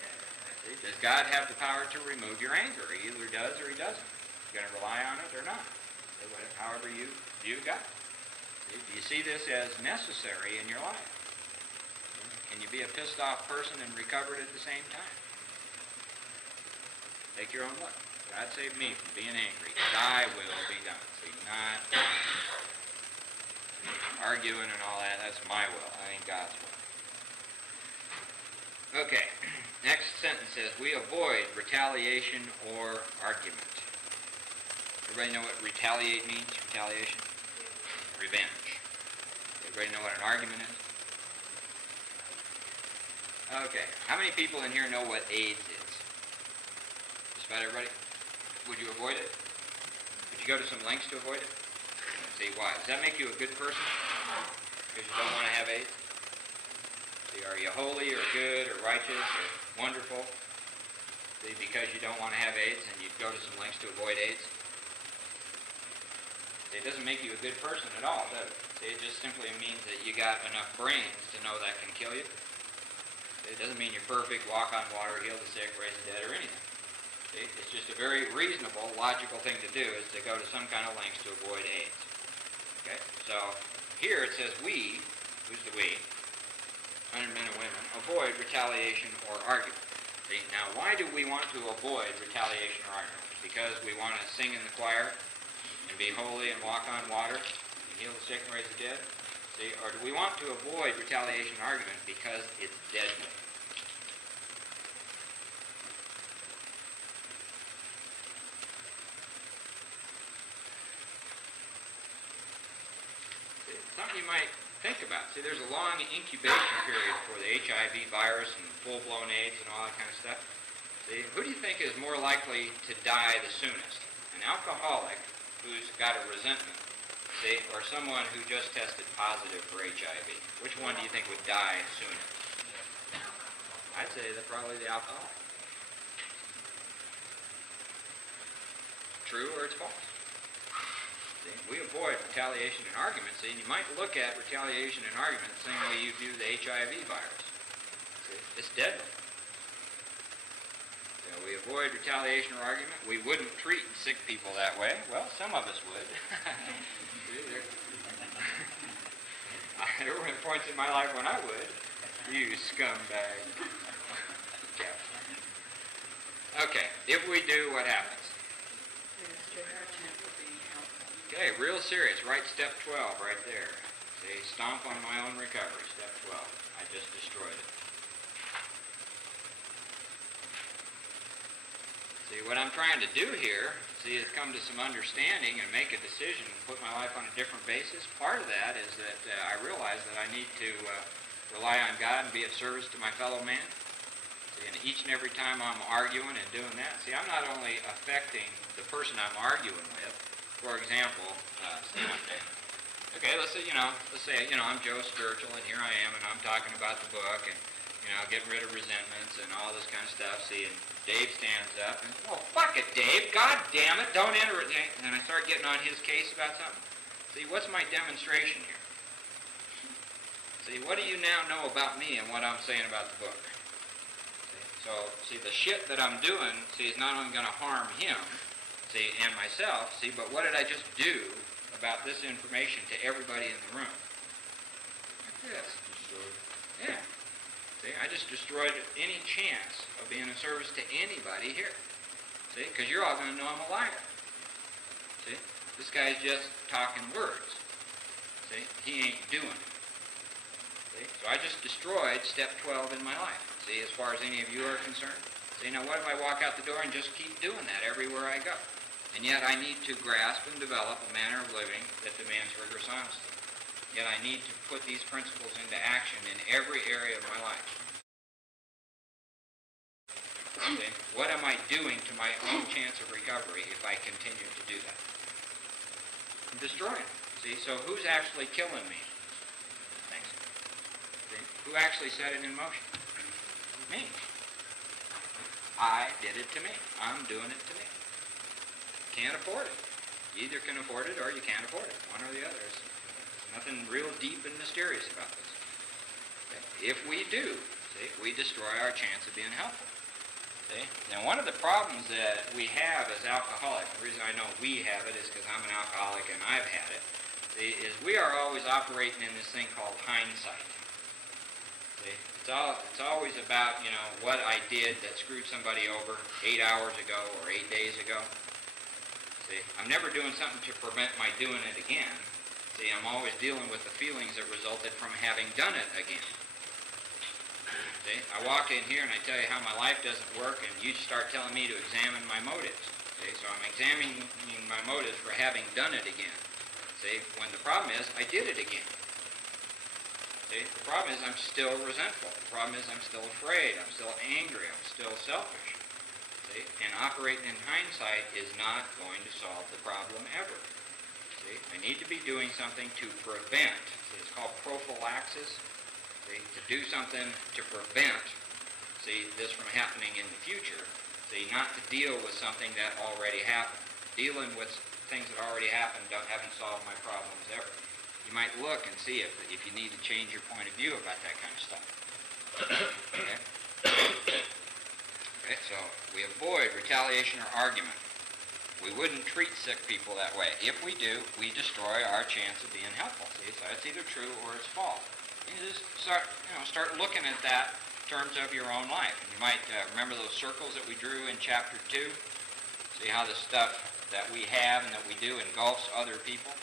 see, does God have the power to remove your anger? He either does or he doesn't. You're going to rely on it or not. See, however you view God. See, do you see this as necessary in your life? Can you be a pissed off person and recovered at the same time? Take your own look. God saved me from being angry. Thy will be done. See, not arguing and all that. That's my will. I ain't God's will. Okay. Next sentence says, we avoid retaliation or argument. Everybody know what retaliate means? Retaliation? Revenge. Everybody know what an argument is? Okay. How many people in here know what AIDS is? Just about everybody? Would you avoid it? Would you go to some lengths to avoid it? See, why? Does that make you a good person? Because you don't want to have AIDS? See, are you holy or good or righteous or wonderful? See, because you don't want to have AIDS and you'd go to some lengths to avoid AIDS? See, it doesn't make you a good person at all, does it? See, it just simply means that you got enough brains to know that can kill you. It doesn't mean you're perfect, walk on water, heal the sick, raise the dead, or anything. See, it's just a very reasonable, logical thing to do is to go to some kind of lengths to avoid AIDS. Okay, so here it says we, who's the we, men and women, avoid retaliation or argument. See, now why do we want to avoid retaliation or argument? Because we want to sing in the choir and be holy and walk on water and heal the sick and raise the dead? See, or do we want to avoid retaliation or argument because it's deadly? See, something you might think about. See, there's a long incubation period for the HIV virus and full-blown AIDS and all that kind of stuff. See, who do you think is more likely to die the soonest? An alcoholic who's got a resentment, see, or someone who just tested positive for HIV? Which one do you think would die sooner? I'd say that probably the alcoholic. True or it's false? See, we avoid retaliation and argument. See, and you might look at retaliation and argument the same way you view the HIV virus. See, it's deadly. So we avoid retaliation or argument. We wouldn't treat sick people that way. Well, some of us would. There were points in my life when I would. You scumbag. Okay, if we do, what happens? Okay, real serious. Write step 12 right there. See, stomp on my own recovery, step 12. I just destroyed it. See, what I'm trying to do here, see, is come to some understanding and make a decision and put my life on a different basis. Part of that is that I realize that I need to rely on God and be of service to my fellow man. See, and each and every time I'm arguing and doing that, see, I'm not only affecting the person I'm arguing with. For example, okay, let's say, I'm Joe Spiritual, and here I am, and I'm talking about the book, and, getting rid of resentments and all this kind of stuff. See, and Dave stands up, and, well, fuck it, Dave, God damn it, don't enter it. And then I start getting on his case about something. See, what's my demonstration here? See, what do you now know about me and what I'm saying about the book? See, the shit that I'm doing, see, is not only going to harm him, see, and myself, see, but what did I just do about this information to everybody in the room? Like this. Yeah. See, I just destroyed any chance of being of service to anybody here. See, because you're all going to know I'm a liar. See, this guy's just talking words. See, he ain't doing it. See, so I just destroyed step 12 in my life. See, as far as any of you are concerned. See, now what if I walk out the door and just keep doing that everywhere I go? And yet I need to grasp and develop a manner of living that demands rigorous honesty. Yet I need to put these principles into action in every area of my life. See? What am I doing to my own chance of recovery if I continue to do that? I'm destroying it. See, so who's actually killing me? Thanks. See? Who actually set it in motion? Me. I did it to me. I'm doing it to me. Can't afford it. You either can afford it or you can't afford it. One or the other. There's nothing real deep and mysterious about this. Okay? If we do, see, we destroy our chance of being helpful. See? Now, one of the problems that we have as alcoholics, the reason I know we have it is because I'm an alcoholic and I've had it, see, is we are always operating in this thing called hindsight. See? It's always about, what I did that screwed somebody over 8 hours ago or 8 days ago. See, I'm never doing something to prevent my doing it again. See, I'm always dealing with the feelings that resulted from having done it again. See, I walk in here and I tell you how my life doesn't work, and you start telling me to examine my motives. See, so I'm examining my motives for having done it again. See, when the problem is I did it again. See, the problem is I'm still resentful. The problem is I'm still afraid. I'm still angry. I'm still selfish. See, and operating in hindsight is not going to solve the problem ever. See, I need to be doing something to prevent. See, it's called prophylaxis. See, to do something to prevent, see, this from happening in the future. See, not to deal with something that already happened. Dealing with things that already happened haven't solved my problems ever. You might look and see if you need to change your point of view about that kind of stuff. Okay? Okay, so we avoid retaliation or argument. We wouldn't treat sick people that way. If we do, we destroy our chance of being helpful. See, so it's either true or it's false. You just start looking at that in terms of your own life. And you might remember those circles that we drew in chapter 2. See how the stuff that we have and that we do engulfs other people.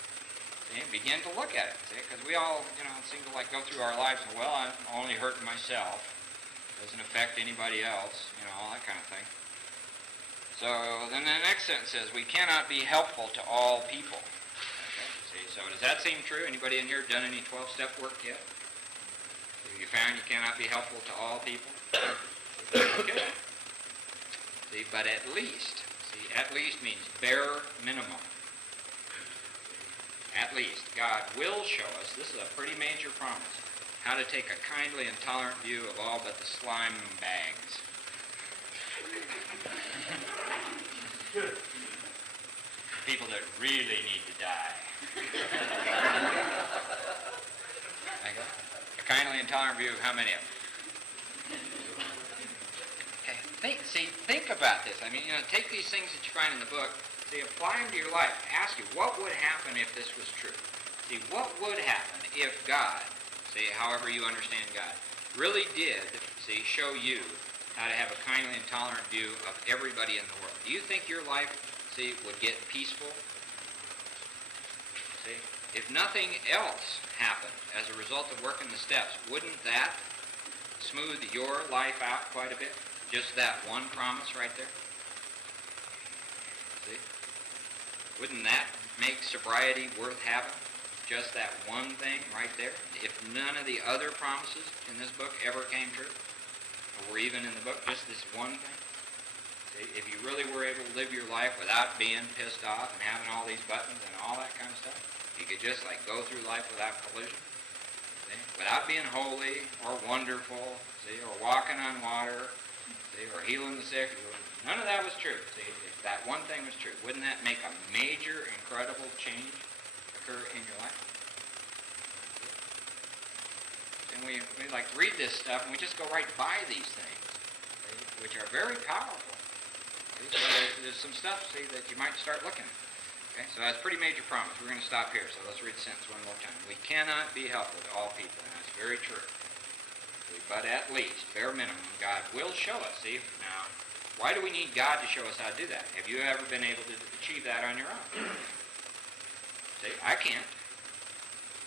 See, begin to look at it. See, because we all, seem to go through our lives and, well, I'm only hurting myself. Doesn't affect anybody else, all that kind of thing. So then the next sentence says, we cannot be helpful to all people. Okay? See, so does that seem true? Anybody in here done any 12-step work yet? You found you cannot be helpful to all people? Okay. See, but at least means bare minimum. At least, God will show us, this is a pretty major promise, how to take a kindly and tolerant view of all but the slime bags. People that really need to die. A kindly and tolerant view of how many of them? Okay, think about this. Take these things that you find in the book, apply them to your life. Ask you, what would happen if this was true? See, what would happen if God, however you understand God, really did, show you how to have a kindly and tolerant view of everybody in the world? Do you think your life, would get peaceful? See, if nothing else happened as a result of working the steps, wouldn't that smooth your life out quite a bit? Just that one promise right there? See? Wouldn't that make sobriety worth having? Just that one thing right there? If none of the other promises in this book ever came true, or were even in the book, just this one thing? See, if you really were able to live your life without being pissed off and having all these buttons and all that kind of stuff, you could just go through life without collision, without being holy or wonderful, or walking on water, or healing the sick. None of that was true. See, if that one thing was true, wouldn't that make a major, incredible change occur in your life? And we like to read this stuff and we just go right by these things, which are very powerful. So there's some stuff, that you might start looking at. Okay, so that's a pretty major promise. We're going to stop here, so let's read the sentence one more time. We cannot be helpful to all people, and that's very true. See, but at least, bare minimum, God will show us. See, now, why do we need God to show us how to do that? Have you ever been able to achieve that on your own? See, I can't.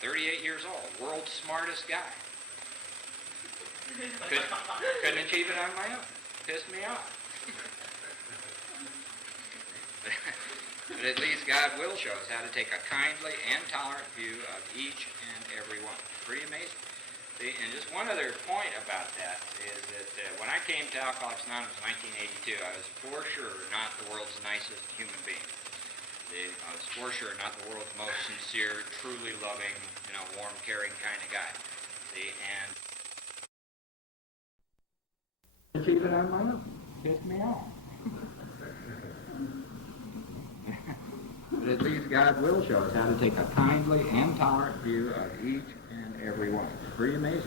38 years old, world's smartest guy. Couldn't achieve it on my own. Pissed me off. But at least God will show us how to take a kindly and tolerant view of each and every one. Pretty amazing. See, and just one other point about that is that when I came to Alcoholics Anonymous in 1982, I was for sure not the world's nicest human being. I was for sure not the world's most sincere, truly loving, warm, caring kind of guy. See, and achieve it on my own. Pissed me off. But at least God will show us how to take a kindly and tolerant view of each and every one. Pretty amazing.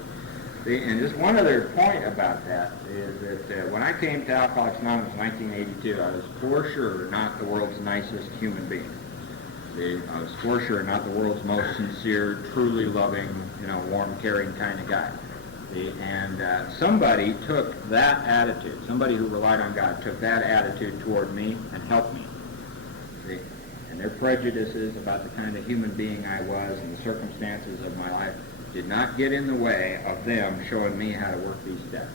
See, and just one other point about that is that when I came to Alcoholics Anonymous in 1982, I was for sure not the world's nicest human being. See, I was for sure not the world's most sincere, truly loving, warm, caring kind of guy. See, and somebody took that attitude, somebody who relied on God, took that attitude toward me and helped me. See, and their prejudices about the kind of human being I was and the circumstances of my life did not get in the way of them showing me how to work these steps.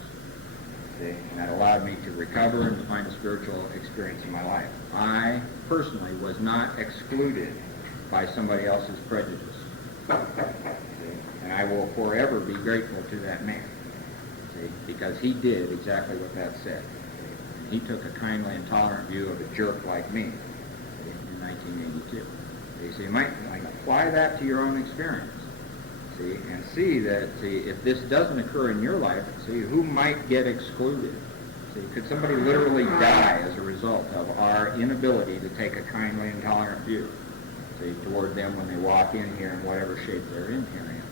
See, and that allowed me to recover and to find a spiritual experience in my life. I personally was not excluded by somebody else's prejudice. See, and I will forever be grateful to that man. See, because he did exactly what that said. See, he took a kindly and tolerant view of a jerk like me. 1982. So you might apply that to your own experience, see, and see that, if this doesn't occur in your life, see, who might get excluded? See, could somebody literally die as a result of our inability to take a kindly and tolerant view, see, toward them when they walk in here in whatever shape they're in here in?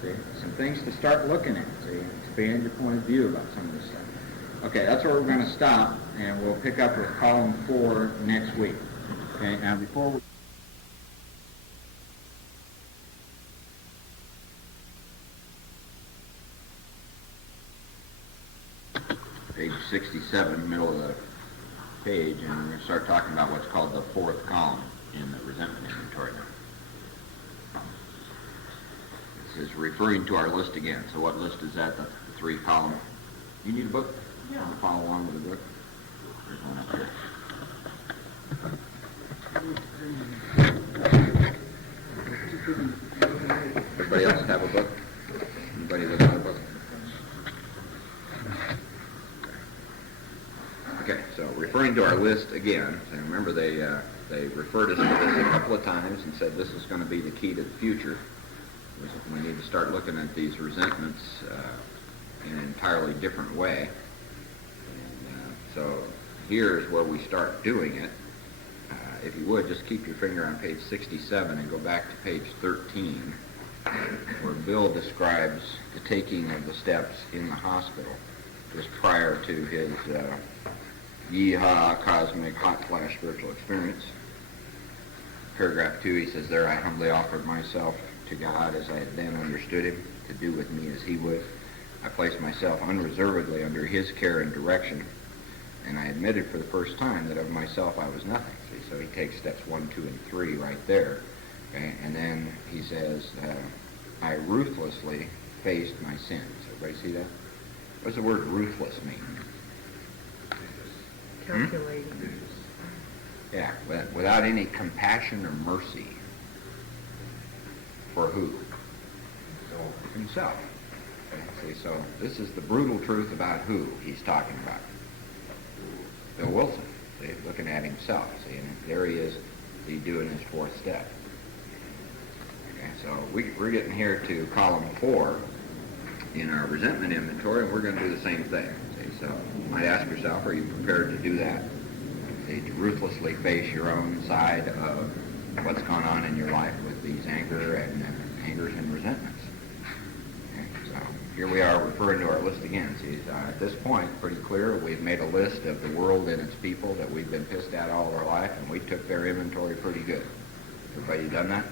See, some things to start looking at, see, expand your point of view about some of this stuff. Okay, that's where we're going to stop, and we'll pick up with column 4 next week. Okay, now before we... Page 67, middle of the page, and we're going to start talking about what's called the 4th column in the resentment inventory. This is referring to our list again. So what list is that? The 3 column. You need a book? Yeah. Want to follow along with the book? There's one up here. Everybody else have a book? Anybody without a book? Okay, so referring to our list again, and remember they referred us to this a couple of times and said this is going to be the key to the future. We need to start looking at these resentments in an entirely different way. And, so here's where we start doing it. If you would, just keep your finger on page 67 and go back to page 13, where Bill describes the taking of the steps in the hospital just prior to his yeehaw cosmic hot flash spiritual experience. Paragraph 2, he says, "There I humbly offered myself to God as I had then understood him, to do with me as he would. I placed myself unreservedly under his care and direction, and I admitted for the first time that of myself I was nothing." See, so he takes steps 1, 2, and 3 right there. Okay? And then he says, I ruthlessly faced my sins. Everybody see that? What does the word ruthless mean? Calculating. Yeah, without any compassion or mercy. For who? Himself. Okay? See, so this is the brutal truth about who he's talking about. Bill Wilson. See, looking at himself. See, and there he is. He's doing his 4th step. Okay, so we're getting here to column 4 in our resentment inventory, and we're going to do the same thing. See, so you might ask yourself, are you prepared to do that? See, to ruthlessly face your own side of what's going on in your life with these angers and resentments. Okay, so here we are referring to our list again. See, at this point, pretty clear, we've made a list of the world and its people that we've been pissed at all our life, and we took their inventory pretty good. Everybody done that?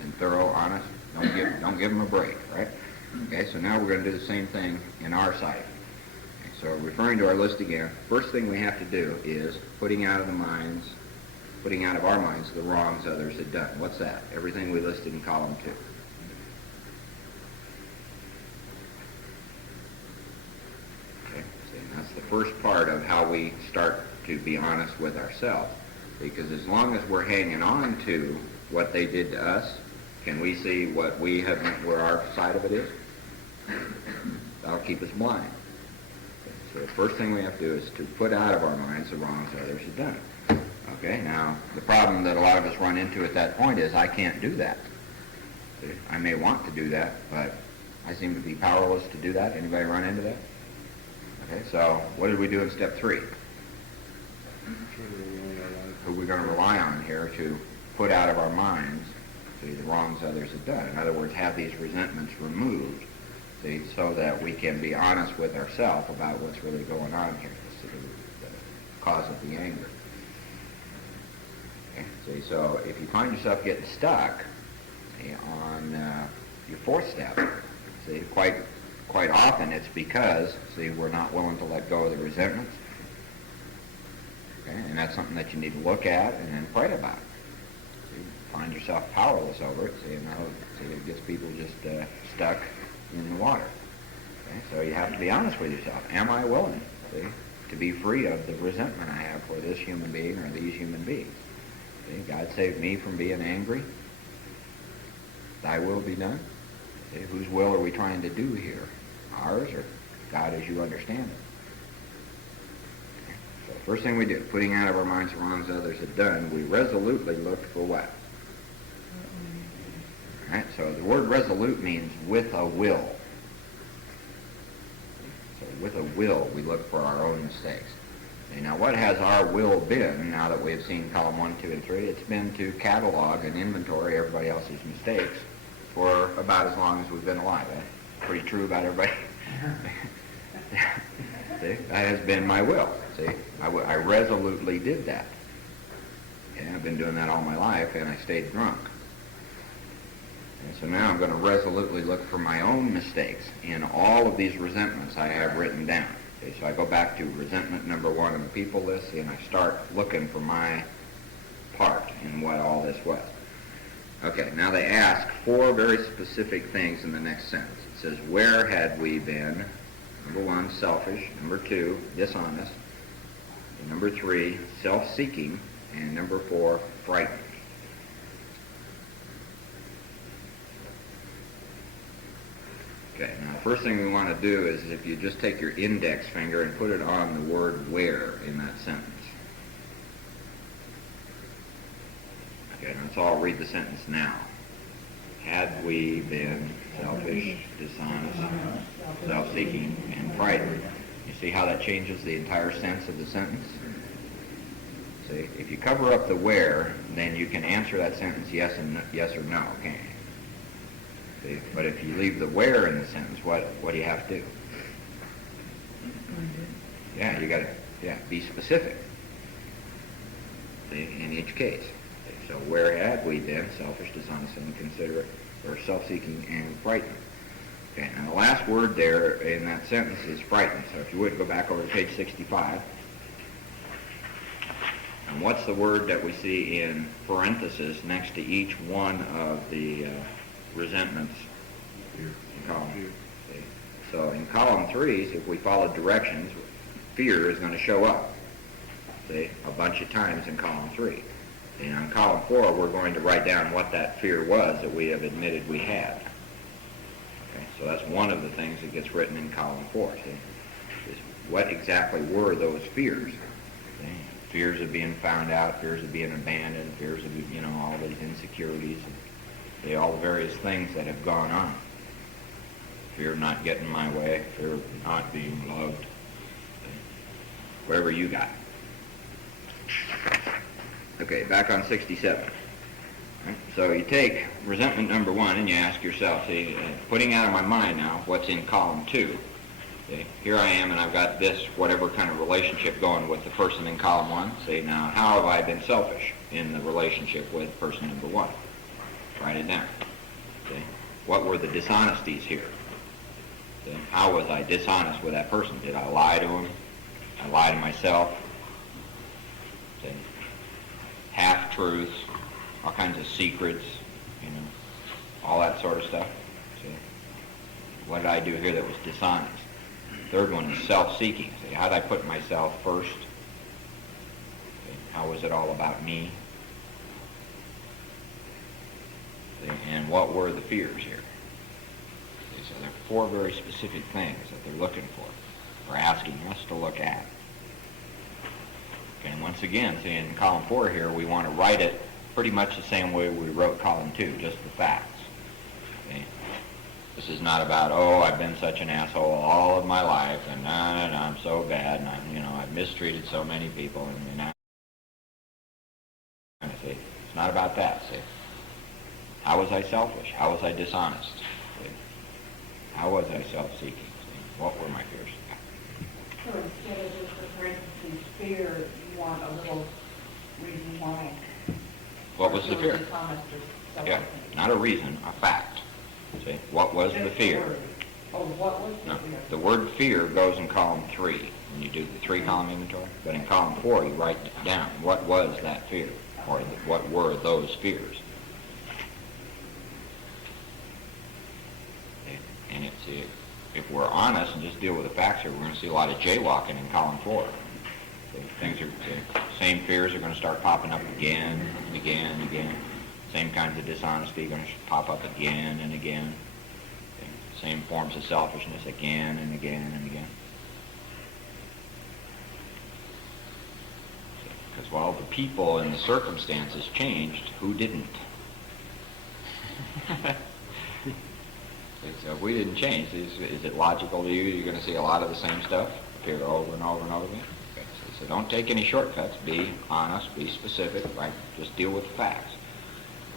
Been thorough, honest? Don't give them a break, right? Okay, so now we're going to do the same thing in our side. Okay, so referring to our list again, first thing we have to do is putting out of our minds the wrongs others had done. What's that? Everything we listed in column 2. Okay, so that's the first part of how we start to be honest with ourselves. Because as long as we're hanging on to what they did to us, can we see what we have, where our side of it is? That'll keep us blind. So the first thing we have to do is to put out of our minds the wrongs others have done. Okay, now the problem that a lot of us run into at that point is I can't do that. See, I may want to do that, but I seem to be powerless to do that. Anybody run into that? Okay, so what did we do in step 3? Who are we going to rely on here to put out of our minds, see, the wrongs others have done? In other words, have these resentments removed, see, so that we can be honest with ourselves about what's really going on here, see, the cause of the anger. Okay, see, so if you find yourself getting stuck, see, on your 4th step, see, quite often it's because, see, we're not willing to let go of the resentments. Okay, and that's something that you need to look at and then pray about. See, find yourself powerless over it. See, it gets people just stuck in the water. Okay, so you have to be honest with yourself. Am I willing, see, to be free of the resentment I have for this human being or these human beings? See, God saved me from being angry. Thy will be done. See, whose will are we trying to do here? Ours or God as you understand it? So first thing we do, putting out of our minds the wrongs others have done, we resolutely look for what? All right, so the word resolute means with a will. So with a will, we look for our own mistakes. Okay, now what has our will been, now that we've seen column 1, 2, and 3? It's been to catalog and inventory everybody else's mistakes for about as long as we've been alive. Eh? Pretty true about everybody. See, that has been my will. See, I resolutely did that. Okay, I've been doing that all my life, and I stayed drunk. And so now I'm going to resolutely look for my own mistakes in all of these resentments I have written down. Okay, so I go back to resentment number 1 on the people list, and I start looking for my part in what all this was. Okay, now they ask 4 very specific things in the next sentence. It says, where had we been? Number 1, selfish. Number 2, dishonest. And number 3, self-seeking. And number 4, frightened. Okay, now the first thing we want to do is if you just take your index finger and put it on the word where in that sentence. Okay, now let's all read the sentence now. Had we been selfish, dishonest, self-seeking, and frightened. You see how that changes the entire sense of the sentence? See, if you cover up the where, then you can answer that sentence yes or no, can't you? See, but if you leave the where in the sentence, what do you have to do? Yeah, you got to be specific. See, in each case. So where had we been selfish, dishonest, inconsiderate, or self-seeking and frightened? Okay, and the last word there in that sentence is frightened. So if you would go back over to page 65. And what's the word that we see in parentheses next to each one of the resentments? In column. Okay. So in column 3, if we follow directions, fear is going to show up. See, a bunch of times in column 3. And on column 4, we're going to write down what that fear was that we have admitted we had. Okay, so that's one of the things that gets written in column 4. See, is what exactly were those fears? See, fears of being found out, fears of being abandoned, fears of all these insecurities, and all the various things that have gone on. Fear of not getting my way, fear of not being loved, whatever you got. Okay, back on 67. Right, so you take resentment number 1 and you ask yourself, see, putting out of my mind now what's in column 2. See, here I am and I've got this whatever kind of relationship going with the person in column 1. See, now how have I been selfish in the relationship with person number 1? Write it down. See, what were the dishonesties here? See, how was I dishonest with that person? Did I lie to him? I lie to myself? See, half-truths, all kinds of secrets, all that sort of stuff. See, what did I do here that was dishonest? Third one is self-seeking. See, how did I put myself first? See, how was it all about me? See, and what were the fears here? See, so there are four very specific things that they're looking for, or asking us to look at. Okay, and once again, see, in column 4 here, we want to write it pretty much the same way we wrote column 2, just the facts. Okay? This is not about, oh, I've been such an asshole all of my life, and I'm so bad, and I've mistreated so many people, and see, it's not about that. See, how was I selfish? How was I dishonest? See, how was I self-seeking? See, what were my fears? So instead of just the parentheses fear, you want a little reason why. What was the fear? Dishonest or Yeah, something. not a reason, a fact. See, what was the Just fear? word. Oh, what was the No, fear? the word fear goes in column 3 when you do the 3-column inventory. But in column 4, you write down what was that fear, or what were those fears. And if we're honest and just deal with the facts here, we're going to see a lot of jaywalking in column 4. Things are, the same fears are going to start popping up again and again and again. Same kinds of dishonesty are going to pop up again and again. Same forms of selfishness again and again and again. Because while the people and the circumstances changed, who didn't? So if we didn't change, is it logical to you you're going to see a lot of the same stuff appear over and over and over again? Okay, so don't take any shortcuts. Be honest, be specific, right? Just deal with the facts.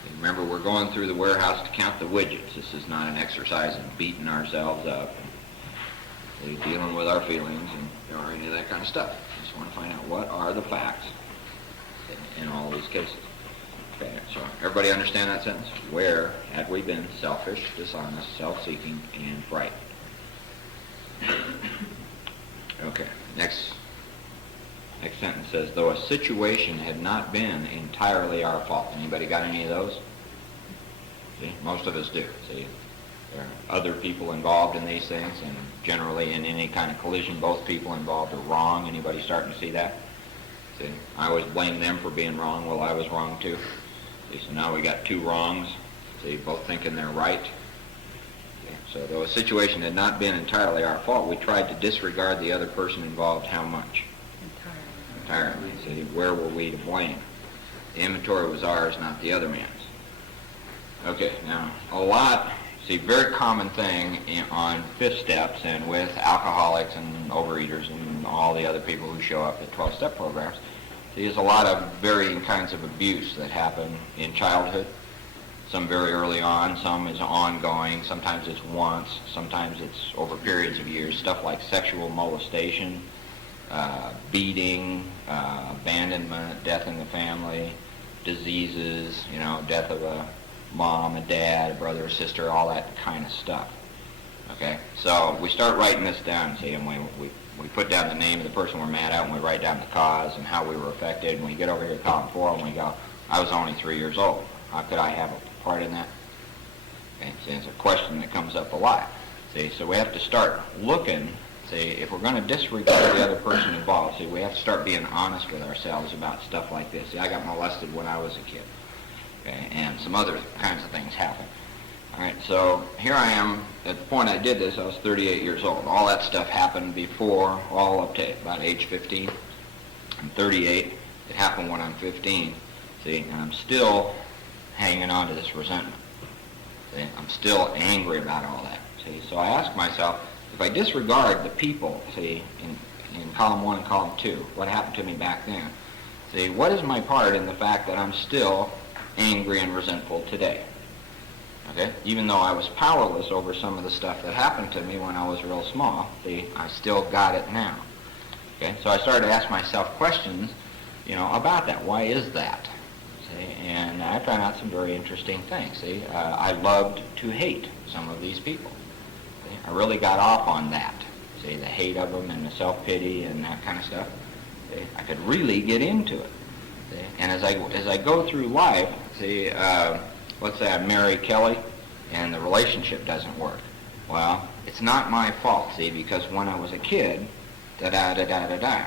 And remember, we're going through the warehouse to count the widgets. This is not an exercise in beating ourselves up and dealing with our feelings and or any of that kind of stuff. Just want to find out what are the facts in all these cases. Okay, so everybody understand that sentence? Where had we been selfish, dishonest, self-seeking, and frightened? Okay, next sentence says, though a situation had not been entirely our fault. Anybody got any of those? See, most of us do. See, there are other people involved in these things, and generally in any kind of collision, both people involved are wrong. Anybody starting to see that? See, I always blame them for being wrong. Well, I was wrong too. See, so now we got two wrongs. See, both thinking they're right. Okay, so though a situation had not been entirely our fault, we tried to disregard the other person involved how much? Entirely. See, where were we to blame? The inventory was ours, not the other man's. Okay, now a lot, see, very common thing on 5th steps and with alcoholics and overeaters and all the other people who show up at 12-step programs, there's a lot of varying kinds of abuse that happen in childhood. Some very early on, some is ongoing, sometimes it's once, sometimes it's over periods of years, stuff like sexual molestation, beating, abandonment, death in the family, diseases, death of a mom, a dad, a brother, a sister, all that kind of stuff. Okay, so we start writing this down, see, and we put down the name of the person we're mad at, and we write down the cause and how we were affected, and we get over here to column 4 and we go, I was only 3 years old. How could I have a part in that? And it's a question that comes up a lot. See, so we have to start looking, see, if we're going to disregard the other person involved, see, we have to start being honest with ourselves about stuff like this. See, I got molested when I was a kid, okay, and some other kinds of things happen. All right, so here I am. At the point I did this, I was 38 years old. All that stuff happened before, all up to about age 15. I'm 38. It happened when I'm 15. See, and I'm still hanging on to this resentment. See, I'm still angry about all that. See, so I ask myself, if I disregard the people, see, in column 1 and column 2, what happened to me back then? See, what is my part in the fact that I'm still angry and resentful today? Okay, even though I was powerless over some of the stuff that happened to me when I was real small, see, I still got it now. Okay, so I started to ask myself questions, about that. Why is that? See, and I found out some very interesting things. See, I loved to hate some of these people. See, I really got off on that. See, the hate of them and the self-pity and that kind of stuff. See, I could really get into it. See, and as I go through life, see, let's say I marry Kelly and the relationship doesn't work. Well, it's not my fault, see, because when I was a kid, da-da-da-da-da-da,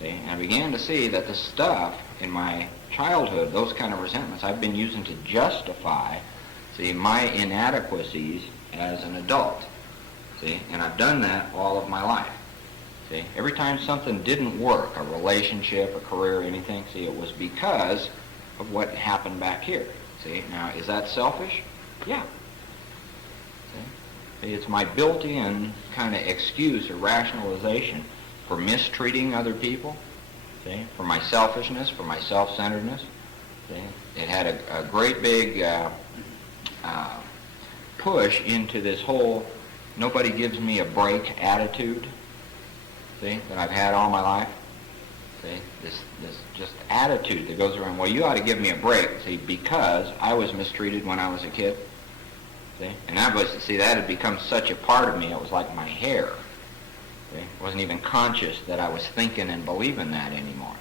see, and I began to see that the stuff in my childhood, those kind of resentments, I've been using to justify, see, my inadequacies as an adult, see, and I've done that all of my life, see. Every time something didn't work, a relationship, a career, anything, see, it was because of what happened back here, see. Now, is that selfish? Yeah. See, it's my built-in kind of excuse or rationalization for mistreating other people, see, for my selfishness, for my self-centeredness. See, it had a great big push into this whole nobody gives me a break attitude, see, that I've had all my life. See, this just attitude that goes around, well, you ought to give me a break, see, because I was mistreated when I was a kid. See, and that was, see, that had become such a part of me, it was like my hair. See, I wasn't even conscious that I was thinking and believing that anymore.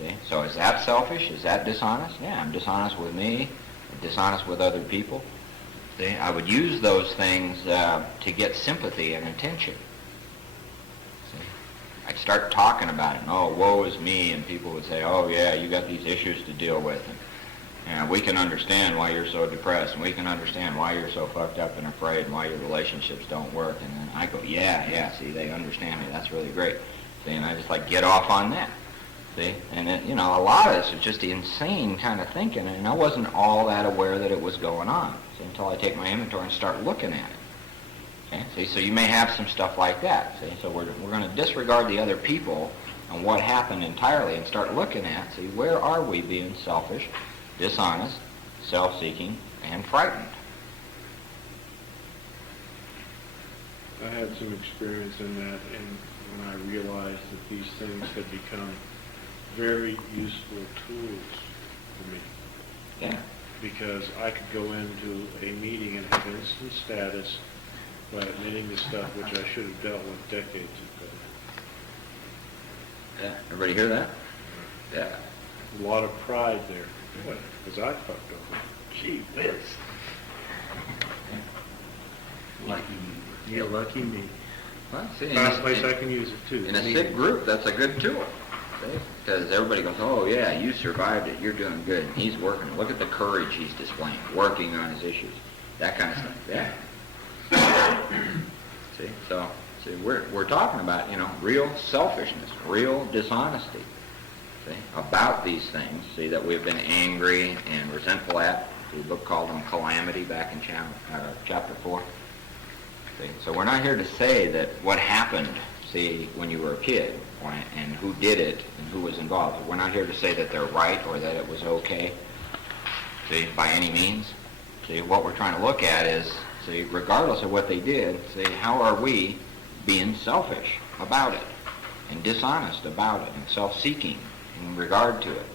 See, so is that selfish? Is that dishonest? Yeah, I'm dishonest with me, I'm dishonest with other people. See, I would use those things to get sympathy and attention. See, I'd start talking about it, and, oh, woe is me, and people would say, oh yeah, you got these issues to deal with, and we can understand why you're so depressed, and we can understand why you're so fucked up and afraid, and why your relationships don't work. And then I go, yeah, see, they understand me. That's really great. See, and I just like get off on that. See, and it, you know, a lot of this is just insane kind of thinking, and I wasn't all that aware that it was going on, see, until I take my inventory and start looking at it. Okay? See, so you may have some stuff like that. See, so we're going to disregard the other people and what happened entirely and start looking at, see, where are we being selfish, dishonest, self-seeking, and frightened. I had some experience in that, and when I realized that these things had become very useful tools for me. Yeah. Because I could go into a meeting and have instant status by admitting the stuff which I should have dealt with decades ago. Yeah. Everybody hear that? Yeah. A lot of pride there. Because I fucked up. Gee whiz. Lucky me. Yeah, lucky me. Well, see, Last place I can use it too. in a sick group, that's a good tool. See? Because everybody goes, oh yeah, you survived it, you're doing good. And he's working. Look at the courage he's displaying, working on his issues, that kind of stuff. Yeah. See, so we're talking about, you know, real selfishness, real dishonesty. See, about these things, see, that we've been angry and resentful at. See, the book called them Calamity back in chapter 4. See, so we're not here to say that what happened, see, when you were a kid, and who did it and who was involved. We're not here to say that they're right or that it was okay, see, by any means. See, what we're trying to look at is, see, regardless of what they did, see, how are we being selfish about it and dishonest about it and self-seeking in regard to it,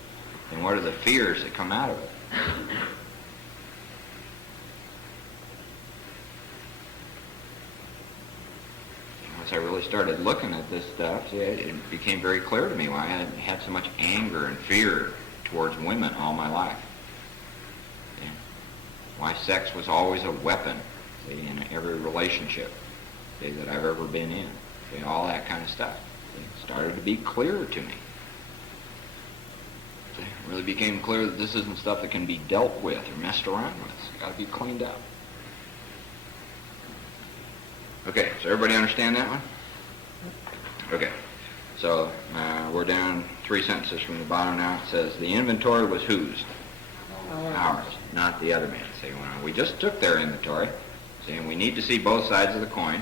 and what are the fears that come out of it. Once I really started looking at this stuff, see, it became very clear to me why I had so much anger and fear towards women all my life. See, why sex was always a weapon, see, in every relationship, see, that I've ever been in. See, all that kind of stuff, see, started to be clear to me. It really became clear that this isn't stuff that can be dealt with or messed around with. It's got to be cleaned up. Okay, so everybody understand that one? Okay, so we're down 3 sentences from the bottom now. It says, the inventory was whose? Ours, not the other man's. See, we just took their inventory. See, and we need to see both sides of the coin.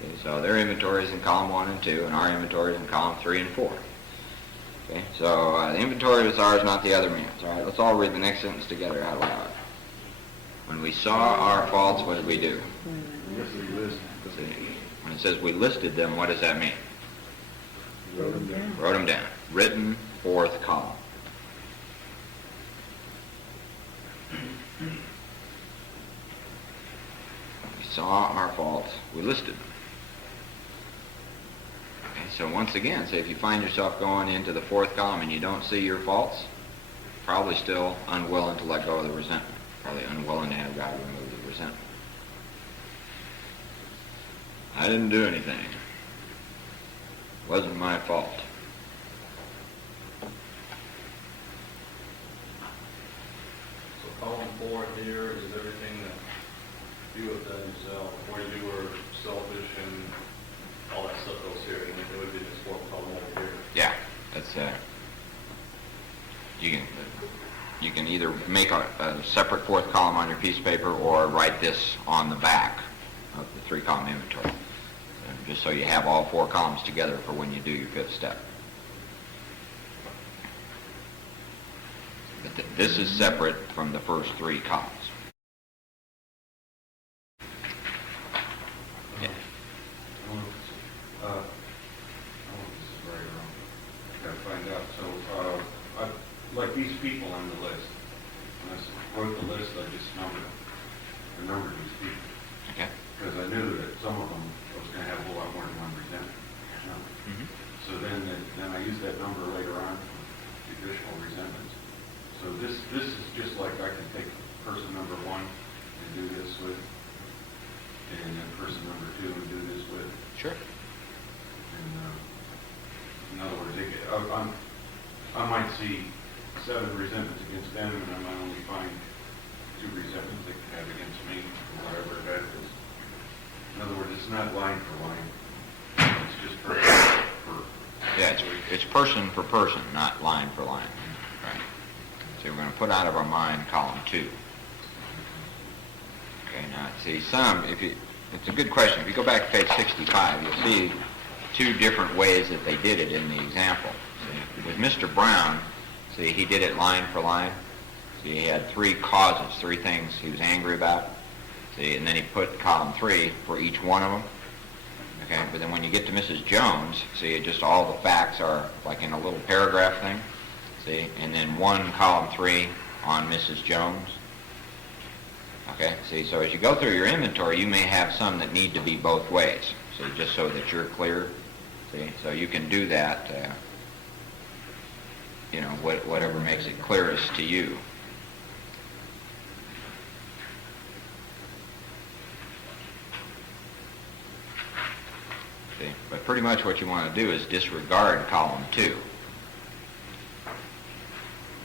See, so their inventory is in column 1 and 2, and our inventory is in column 3 and 4. Okay, so the inventory was ours, not the other man's. All right, let's all read the next sentence together out loud. When we saw our faults, what did we do? See, when it says we listed them, what does that mean? Wrote them down. Wrote them down. Written, fourth column. We saw our faults, we listed them. Okay, so once again, say if you find yourself going into the fourth column and you don't see your faults, probably still unwilling to let go of the resentment. Probably unwilling to have God remove the resentment. I didn't do anything. It wasn't my fault. So column 4 here is everything that you have done yourself, where you were selfish and all that stuff goes here, and it would be this 4th column over here. Yeah, that's you can either make a separate fourth column on your piece of paper or write this on the back of the 3-column inventory, just so you have all 4 columns together for when you do your 5th step. But this is separate from the first 3 columns. Yeah. This is right or wrong. I gotta find out. So, like these people on the list, when I wrote the list, I just numbered them. I numbered these people. Okay. Because I knew that some of them was gonna have a whole lot more than one resentment. You know? Mm-hmm. So then I used that number later on for the additional resentments. So this is just like I can take person number 1 and do this with, and then person number 2 and do this with. Sure. And, in other words, I might see 7 resentments against them, and I might only find 2 resentments they could have against me, or whatever that is. In other words, it's not line for line. It's just person for. Yeah, it's person for person, not line for line. Right. So we're going to put out of our mind column 2. Okay, now see it's a good question. If you go back to page 65, you'll see 2 different ways that they did it in the example. See, with Mr. Brown, see, he did it line for line. See, he had 3 causes, 3 things he was angry about. See, and then he put column 3 for each one of them. Okay, but then when you get to Mrs. Jones, see, just all the facts are like in a little paragraph thing. See, and then 1 column 3 on Mrs. Jones. Okay, see, so as you go through your inventory, you may have some that need to be both ways. See, just so that you're clear. See, so you can do that, whatever makes it clearest to you. See, but pretty much what you want to do is disregard column 2.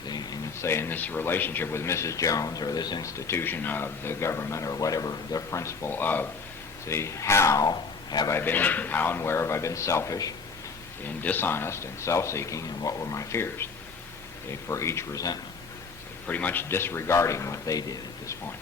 See, and say in this relationship with Mrs. Jones or this institution of the government or whatever the principle of, see, how and where have I been selfish and dishonest and self-seeking, and what were my fears, okay, for each resentment. So pretty much disregarding what they did at this point.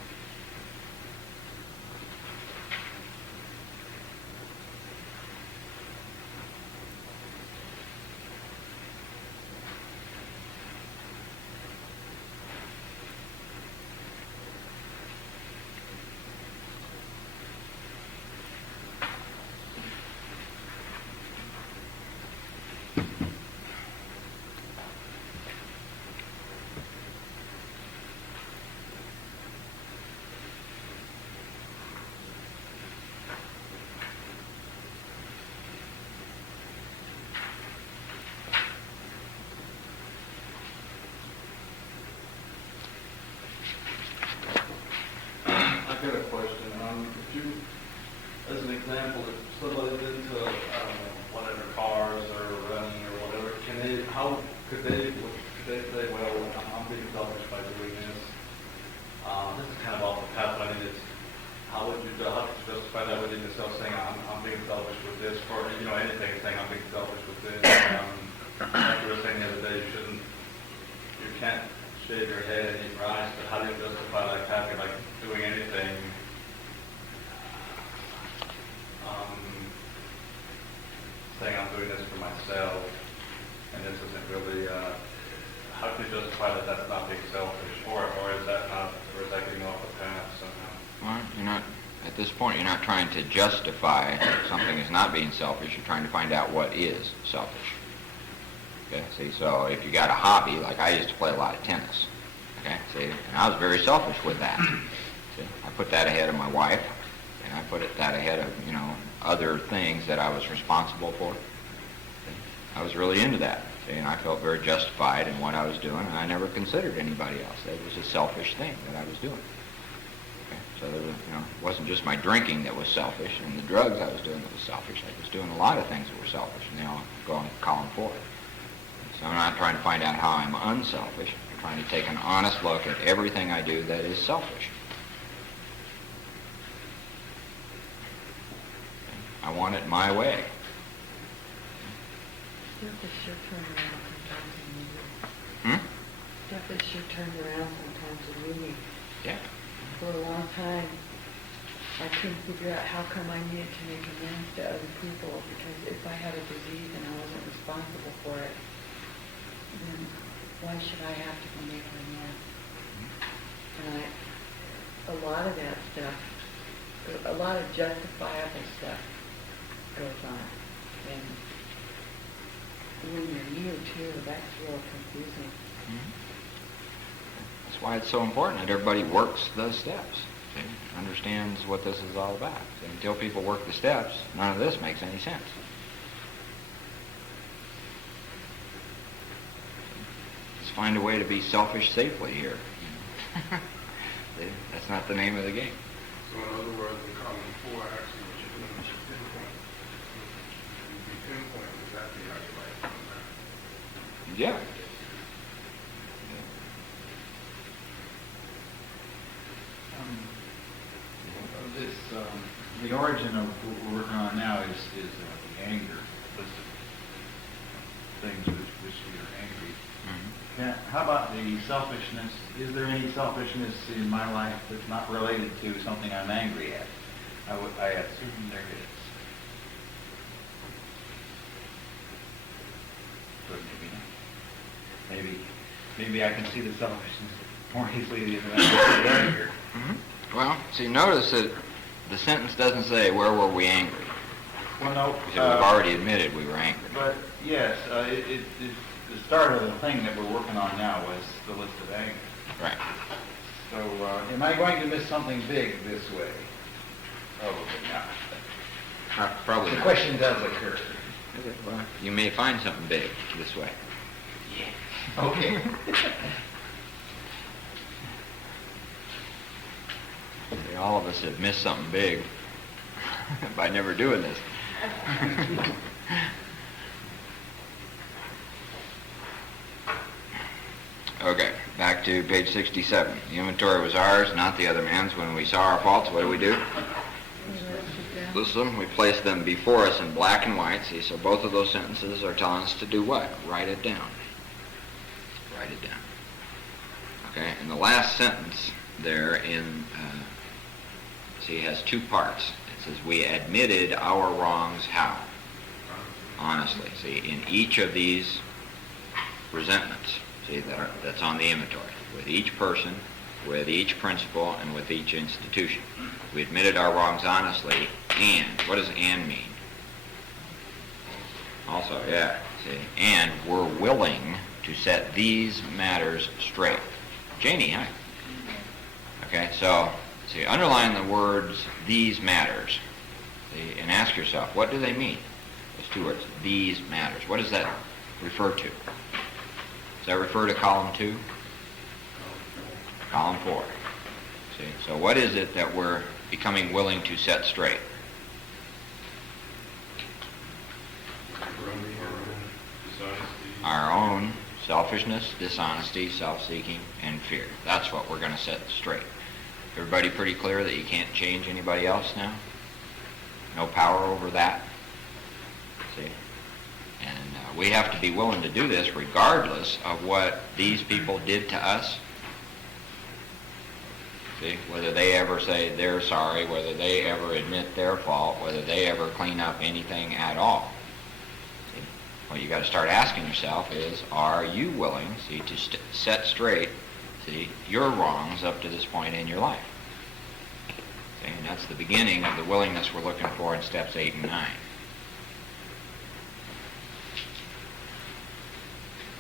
I've got a question. If you, as an example, if somebody's into, whatever, cars or running or whatever, could they say, well, I'm being selfish by doing this? This is kind of off the path, but I mean, how would you justify that within yourself, saying, I'm being selfish with this, or, anything, saying I'm being selfish with this? Like you were saying the other day, you can't shave your head and eat rice, but how do you justify like having, like doing anything, saying I'm doing this for myself, and this isn't really, how can you justify that that's not being selfish, or is that getting off the path somehow? Well, at this point, you're not trying to justify something as not being selfish, you're trying to find out what is selfish. Okay, see, so if you got a hobby, like I used to play a lot of tennis, okay, see, and I was very selfish with that. See, I put that ahead of my wife, I put that ahead of, other things that I was responsible for. I was really into that. See, and I felt very justified in what I was doing, and I never considered anybody else. It was a selfish thing that I was doing. Okay? So there was, it wasn't just my drinking that was selfish, and the drugs I was doing that was selfish. I was doing a lot of things that were selfish, and they all go in column 4. So I'm not trying to find out how I'm unselfish. I'm trying to take an honest look at everything I do that is selfish. I want it my way. Stuff is sure turned around sometimes in the Hmm? Stuff is sure turned around sometimes in uni. Yeah. For a long time, I couldn't figure out how come I needed to make amends to other people, because if I had a disease and I wasn't responsible for it, then why should I have to be making amends? And a lot of that stuff, a lot of justifiable stuff goes on. And when you're new too, that's real confusing. That's why it's so important that everybody works those steps, see? Understands what this is all about. See, until people work the steps, none of this makes any sense. Let's find a way to be selfish safely here. See, that's not the name of the game. So in other words, in column 4, actually, what you're doing is you're pinpointing. You'd be pinpointing exactly how you like it on that. Yeah. The origin of what we're working on now is the anger, list of things which we are angry. How about the selfishness? Is there any selfishness in my life that's not related to something I'm angry at? I assume there is. But maybe not. Maybe I can see the selfishness more easily than I did earlier. Well, see, notice that the sentence doesn't say, where were we angry? Well, no. Because we've already admitted we were angry. But yes, the start of the thing that we're working on now was the list of anger. Right. So, am I going to miss something big this way? Probably not. Probably The not. question does occur. Okay, well, you may find something big this way. Okay. See, all of us have missed something big by never doing this. Okay, back to page 67. The inventory was ours, not the other man's. When we saw our faults, what do? List them. We place them before us in black and white. See, so both of those sentences are telling us to do what? Write it down. Write it down. Okay, and the last sentence there in, see, has 2 parts. It says, we admitted our wrongs how? Honestly. See, in each of these resentments, see, that's on the inventory, with each person, with each principle, and with each institution. We admitted our wrongs honestly, and, what does and mean? Also, yeah, see, and we're willing to set these matters straight. Janie, hi. Okay, so, see, underline the words, these matters, see, and ask yourself, what do they mean? Those 2 words, these matters. What does that refer to? Does that refer to column 2? Column 4. See, so what is it that we're becoming willing to set straight? Our own selfishness, dishonesty, self-seeking, and fear. That's what we're going to set straight. Everybody pretty clear that you can't change anybody else now? No power over that? See? And we have to be willing to do this regardless of what these people did to us. See? Whether they ever say they're sorry, whether they ever admit their fault, whether they ever clean up anything at all. See? What you got to start asking yourself is, are you willing, see, to set straight, see, your wrongs up to this point in your life? See? And that's the beginning of the willingness we're looking for in steps 8 and 9.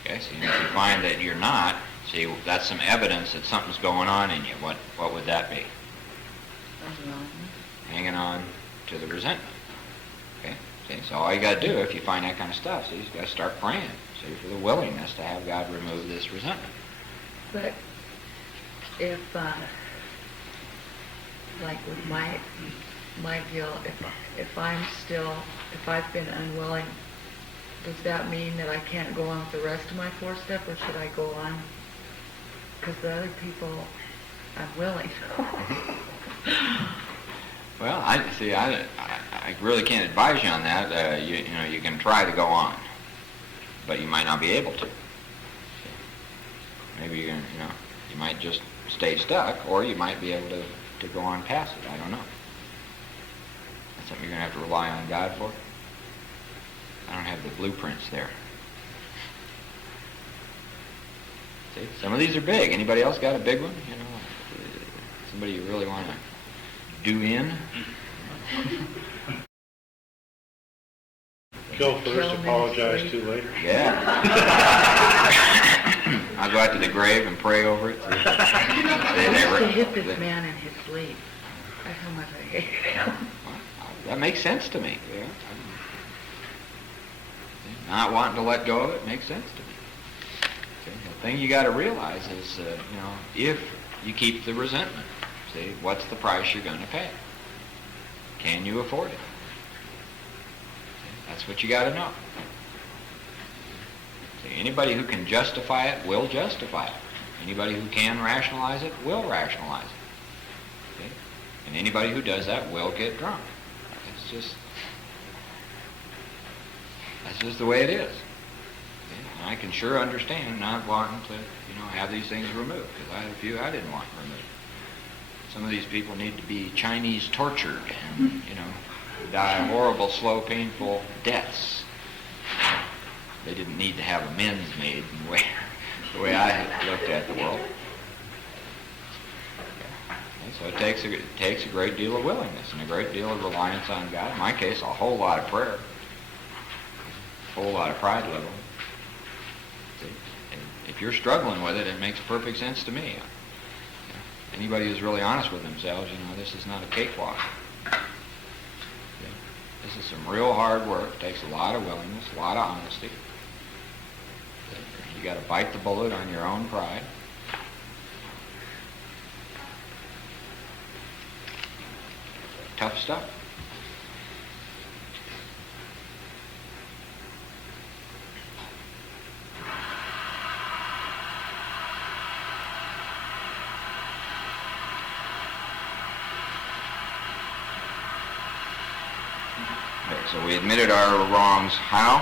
Okay, see, and if you find that you're not, see, that's some evidence that something's going on in you. What would that be? hanging on to the resentment. Okay? See, so all you got to do if you find that kind of stuff, see, you got to start praying, see, for the willingness to have God remove this resentment. But if, like with my deal, if I've been unwilling, does that mean that I can't go on with the rest of my 4-step, or should I go on? Because the other people, I'm willing. Well, I really can't advise you on that. You know, you can try to go on, but you might not be able to. Maybe you might just stay stuck, or you might be able to go on past it. I don't know. That's something you're going to have to rely on God for. I don't have the blueprints there. See, some of these are big. Anybody else got a big one? You know, somebody you really want to do in? Kill first, apologize to later. Yeah. I'll go out to the grave and pray over it. I used to hit this man in his sleep. That's how much I hate him. That makes sense to me. Yeah. Not wanting to let go of it makes sense to me. Okay. The thing you got to realize is, if you keep the resentment, see, what's the price you're going to pay? Can you afford it? That's what you got to know. See, anybody who can justify it will justify it. Anybody who can rationalize it will rationalize it. Okay? And anybody who does that will get drunk. That's just the way it is. Okay? And I can sure understand not wanting to, have these things removed, because I had a few I didn't want removed. Some of these people need to be Chinese tortured and, die horrible, slow, painful deaths. They didn't need to have amends made in the way I had looked at the world. Okay, so it takes a great deal of willingness and a great deal of reliance on God. In my case, a whole lot of prayer, a whole lot of pride level. See, and if you're struggling with it, it makes perfect sense to me. Anybody who's really honest with themselves, this is not a cakewalk. This is some real hard work. It takes a lot of willingness, a lot of honesty. You got to bite the bullet on your own pride. Tough stuff. So we admitted our wrongs. How?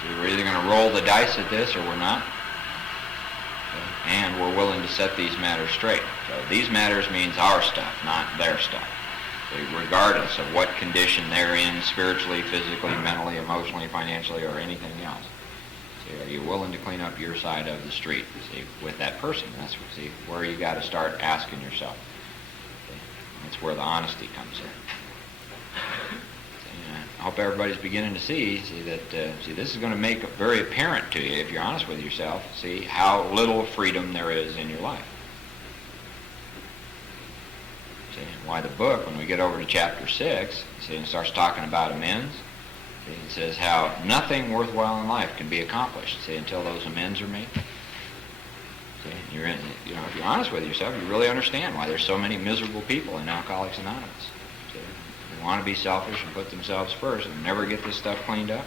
So we're either going to roll the dice at this or we're not. Okay. And we're willing to set these matters straight. So these matters means our stuff, not their stuff. Okay. Regardless of what condition they're in, spiritually, physically, mentally, emotionally, financially, or anything else. See, are you willing to clean up your side of the street, see, with that person? That's where you got to start asking yourself. Okay. That's where the honesty comes in. I hope everybody's beginning to see that this is going to make it very apparent to you, if you're honest with yourself, see how little freedom there is in your life. See, why the book, when we get over to chapter 6, see, it starts talking about amends. See, it says how nothing worthwhile in life can be accomplished, see, until those amends are made. See, if you're honest with yourself, you really understand why there's so many miserable people in Alcoholics Anonymous. Want to be selfish and put themselves first and never get this stuff cleaned up,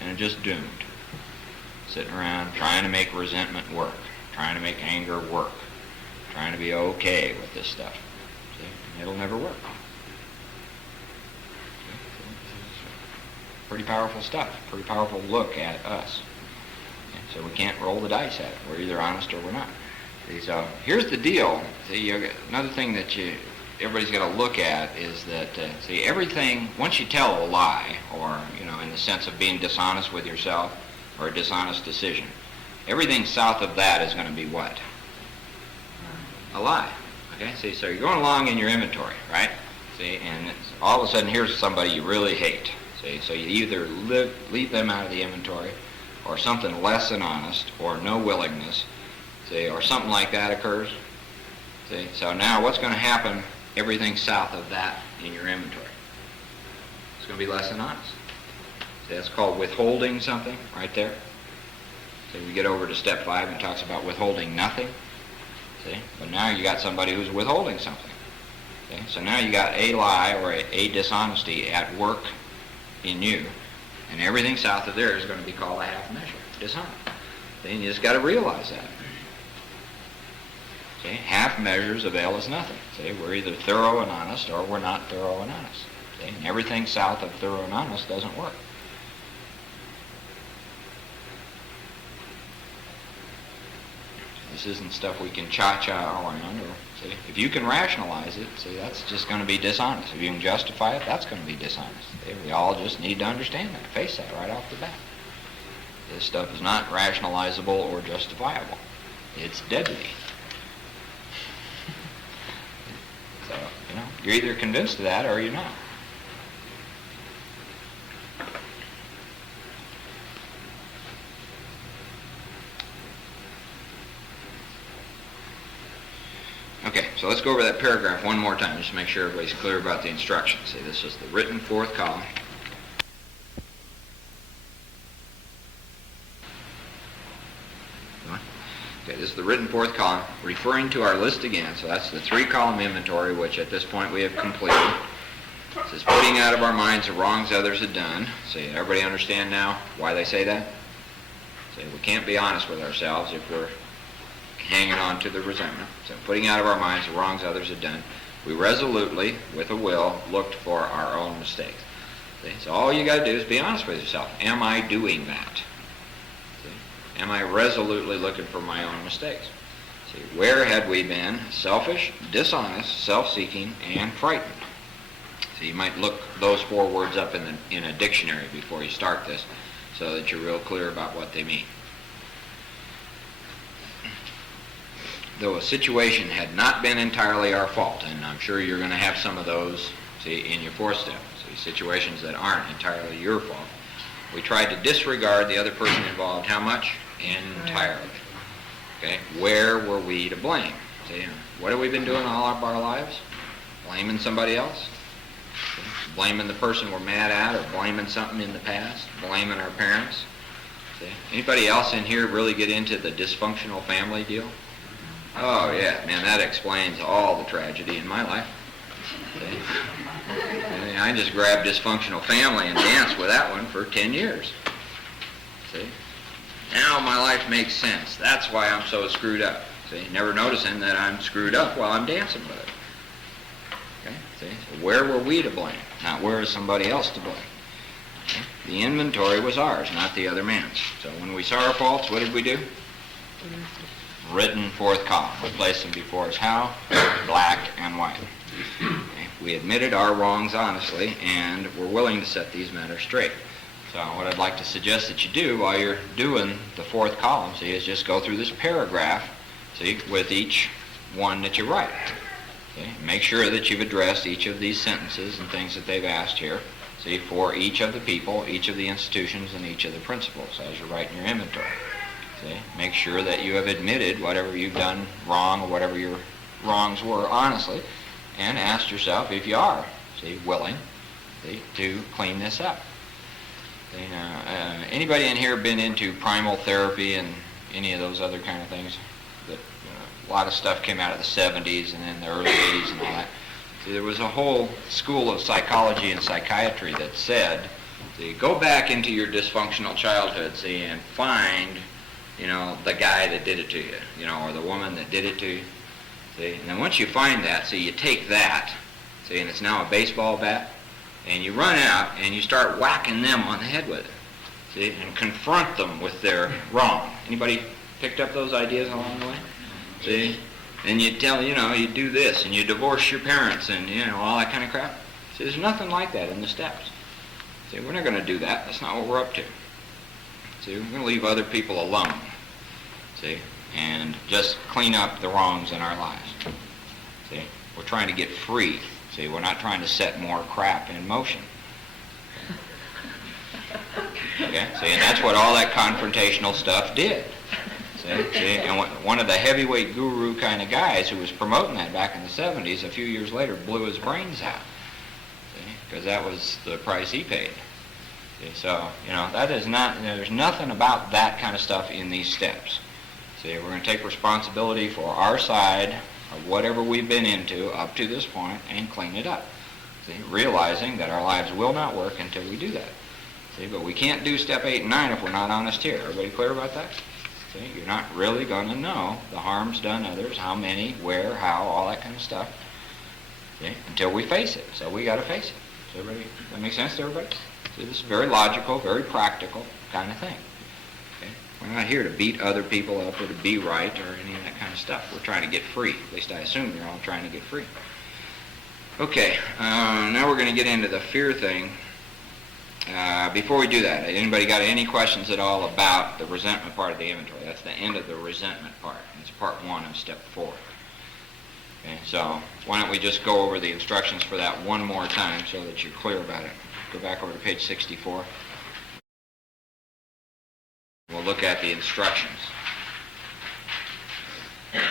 and are just doomed. Sitting around trying to make resentment work, trying to make anger work, trying to be okay with this stuff. See? It'll never work. Pretty powerful stuff, pretty powerful look at us. So we can't roll the dice at it. We're either honest or we're not. See, so here's the deal. See, another thing that everybody's got to look at is that, everything, once you tell a lie, or, in the sense of being dishonest with yourself, or a dishonest decision, everything south of that is going to be what? A lie. Okay, see, so you're going along in your inventory, right? See, and all of a sudden here's somebody you really hate. See, so you either leave them out of the inventory, or something less than honest, or no willingness, see, or something like that occurs. See, so now what's going to happen everything south of that in your inventory. It's going to be less than honest. See, that's called withholding something right there. So we get over to step 5 and it talks about withholding nothing. See? But now you got somebody who's withholding something. Okay? So now you got a lie or a dishonesty at work in you, and everything south of there is going to be called a half measure, dishonest. Then you just got to realize that. See? Half measures avail us nothing. See? We're either thorough and honest or we're not thorough and honest. See? And everything south of thorough and honest doesn't work. This isn't stuff we can cha-cha around. Or, see, if you can rationalize it, see, that's just going to be dishonest. If you can justify it, that's going to be dishonest. See, we all just need to understand that, face that right off the bat. This stuff is not rationalizable or justifiable. It's dead to me. So, you're either convinced of that or you're not. Okay, so let's go over that paragraph one more time just to make sure everybody's clear about the instructions. See, this is the written fourth column. Okay, this is the written fourth column, referring to our list again. So that's the 3-column inventory, which at this point we have completed. It says, putting out of our minds the wrongs others had done. See, everybody understand now why they say that? See, we can't be honest with ourselves if we're hanging on to the resentment. So putting out of our minds the wrongs others had done, we resolutely, with a will, looked for our own mistakes. See? So all you got to do is be honest with yourself. Am I doing that? See? Am I resolutely looking for my own mistakes? See, where had we been selfish, dishonest, self-seeking, and frightened? So you might look those 4 words up in a dictionary before you start this so that you're real clear about what they mean. Though a situation had not been entirely our fault, and I'm sure you're going to have some of those, see, in your 4th step, see, situations that aren't entirely your fault. We tried to disregard the other person involved. How much? Entirely. Okay, where were we to blame? See, what have we been doing all of our lives? Blaming somebody else? See, blaming the person we're mad at, or blaming something in the past? Blaming our parents? See, anybody else in here really get into the dysfunctional family deal? Oh yeah, man, that explains all the tragedy in my life. See? I just grabbed dysfunctional family and danced with that one for 10 years. See? Now my life makes sense. That's why I'm so screwed up. See? Never noticing that I'm screwed up while I'm dancing with it. Okay? See? So where were we to blame? Not where is somebody else to blame. Okay? The inventory was ours, not the other man's. So when we saw our faults, what did we do? Written 4th column. We placed them before us. How? Black and white. Okay. We admitted our wrongs honestly, and we're willing to set these matters straight. So what I'd like to suggest that you do while you're doing the 4th column, see, is just go through this paragraph, see, with each one that you write. Okay. Make sure that you've addressed each of these sentences and things that they've asked here, see, for each of the people, each of the institutions, and each of the principles as you're writing your inventory. See? Make sure that you have admitted whatever you've done wrong or whatever your wrongs were honestly, and ask yourself if you are, see, willing, see, to clean this up. See, anybody in here been into primal therapy and any of those other kind of things? That a lot of stuff came out of the 70s and then the early 80s and all that. See, there was a whole school of psychology and psychiatry that said, see, go back into your dysfunctional childhood, see, and find the guy that did it to you, or the woman that did it to you, see, and then once you find that, see, you take that, see, and it's now a baseball bat, and you run out and you start whacking them on the head with it, see, and confront them with their wrong. Anybody picked up those ideas along the way? See, and you tell, you do this, and you divorce your parents, and, all that kind of crap. See, there's nothing like that in the steps. See, we're not going to do that. That's not what we're up to. See, we're going to leave other people alone, see, and just clean up the wrongs in our lives. See, we're trying to get free. See, we're not trying to set more crap in motion. Okay, see, and that's what all that confrontational stuff did. See, and one of the heavyweight guru kind of guys who was promoting that back in the 70s, a few years later, blew his brains out. Because that was the price he paid. See, so, that is not, there's nothing about that kind of stuff in these steps. See, we're going to take responsibility for our side of whatever we've been into up to this point and clean it up. See, realizing that our lives will not work until we do that. See, but we can't do step 8 and 9 if we're not honest here. Everybody clear about that? See, you're not really going to know the harms done others, how many, where, how, all that kind of stuff, see, until we face it. So we got to face it. So everybody, that makes sense to everybody? See, this is very logical, very practical kind of thing. Okay? We're not here to beat other people up or to be right or any of that kind of stuff. We're trying to get free. At least I assume you're all trying to get free. Okay, now we're going to get into the fear thing. Before we do that, anybody got any questions at all about the resentment part of the inventory? That's the end of the resentment part. It's part 1 of step 4. Okay, so why don't we just go over the instructions for that one more time so that you're clear about it. Go back over to page 64. We'll look at the instructions.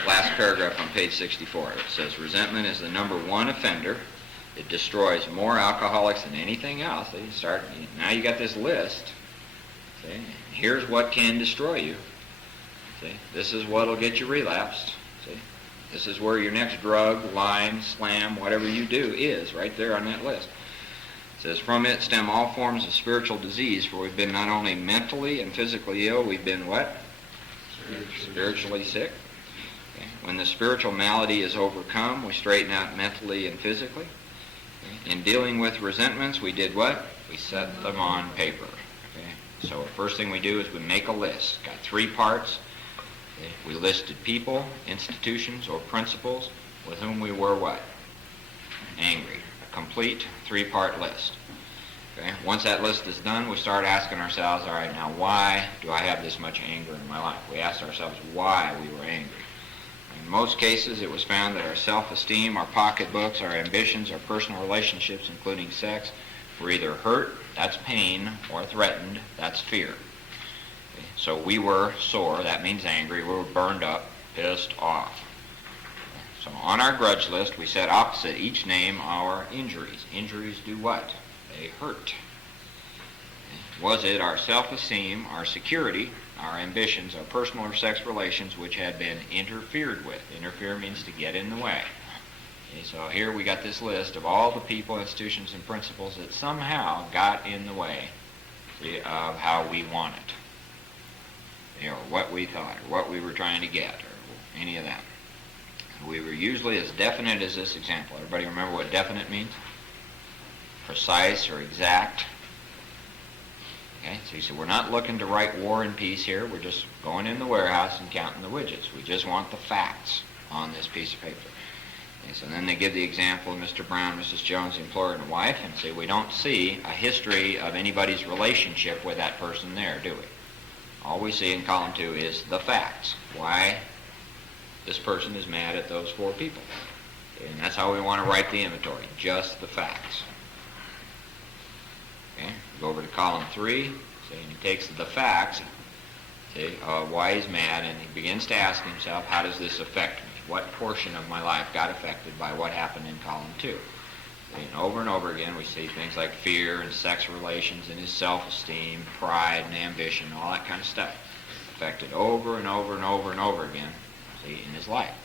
Last paragraph on page 64. It says, resentment is the number 1 offender. It destroys more alcoholics than anything else. Now you got this list. See? Here's what can destroy you. See? This is what will get you relapsed. See? This is where your next drug, line, slam, whatever you do is, right there on that list. It says, from it stem all forms of spiritual disease, for we've been not only mentally and physically ill, we've been what? Spiritually sick. Okay. When the spiritual malady is overcome, we straighten out mentally and physically. In dealing with resentments, we did what? We set them on paper. Okay? So the first thing we do is we make a list. Got 3 parts. Okay? We listed people, institutions, or principles with whom we were what? Angry. A complete 3-part list. Okay? Once that list is done, we start asking ourselves, all right, now why do I have this much anger in my life? We asked ourselves why we were angry. In most cases, it was found that our self-esteem, our pocketbooks, our ambitions, our personal relationships, including sex, were either hurt, that's pain, or threatened, that's fear. Okay? So we were sore, that means angry, we were burned up, pissed off. Okay? So on our grudge list, we set opposite each name our injuries. Injuries do what? They hurt. Okay? Was it our self-esteem, our security, our ambitions, our personal or sex relations which had been interfered with? Interfere means to get in the way. Okay, so here we got this list of all the people, institutions, and principles that somehow got in the way, see, of how we want it. Or what we thought, or what we were trying to get, or any of that. We were usually as definite as this example. Everybody remember what definite means? Precise or exact. Okay, so you see, we're not looking to write War and Peace here. We're just going in the warehouse and counting the widgets. We just want the facts on this piece of paper. Okay, so then they give the example of Mr. Brown, Mrs. Jones, the employer and wife, and say we don't see a history of anybody's relationship with that person there, do we? All we see in column 2 is the facts. Why this person is mad at those 4 people. Okay, and that's how we want to write the inventory, just the facts. Okay, go over to column 3, see, and he takes the facts, see, why he's mad, and he begins to ask himself, how does this affect me? What portion of my life got affected by what happened in column 2? See, and over again, we see things like fear and sex relations and his self-esteem, pride and ambition, all that kind of stuff. Affected over and over again, see, in his life.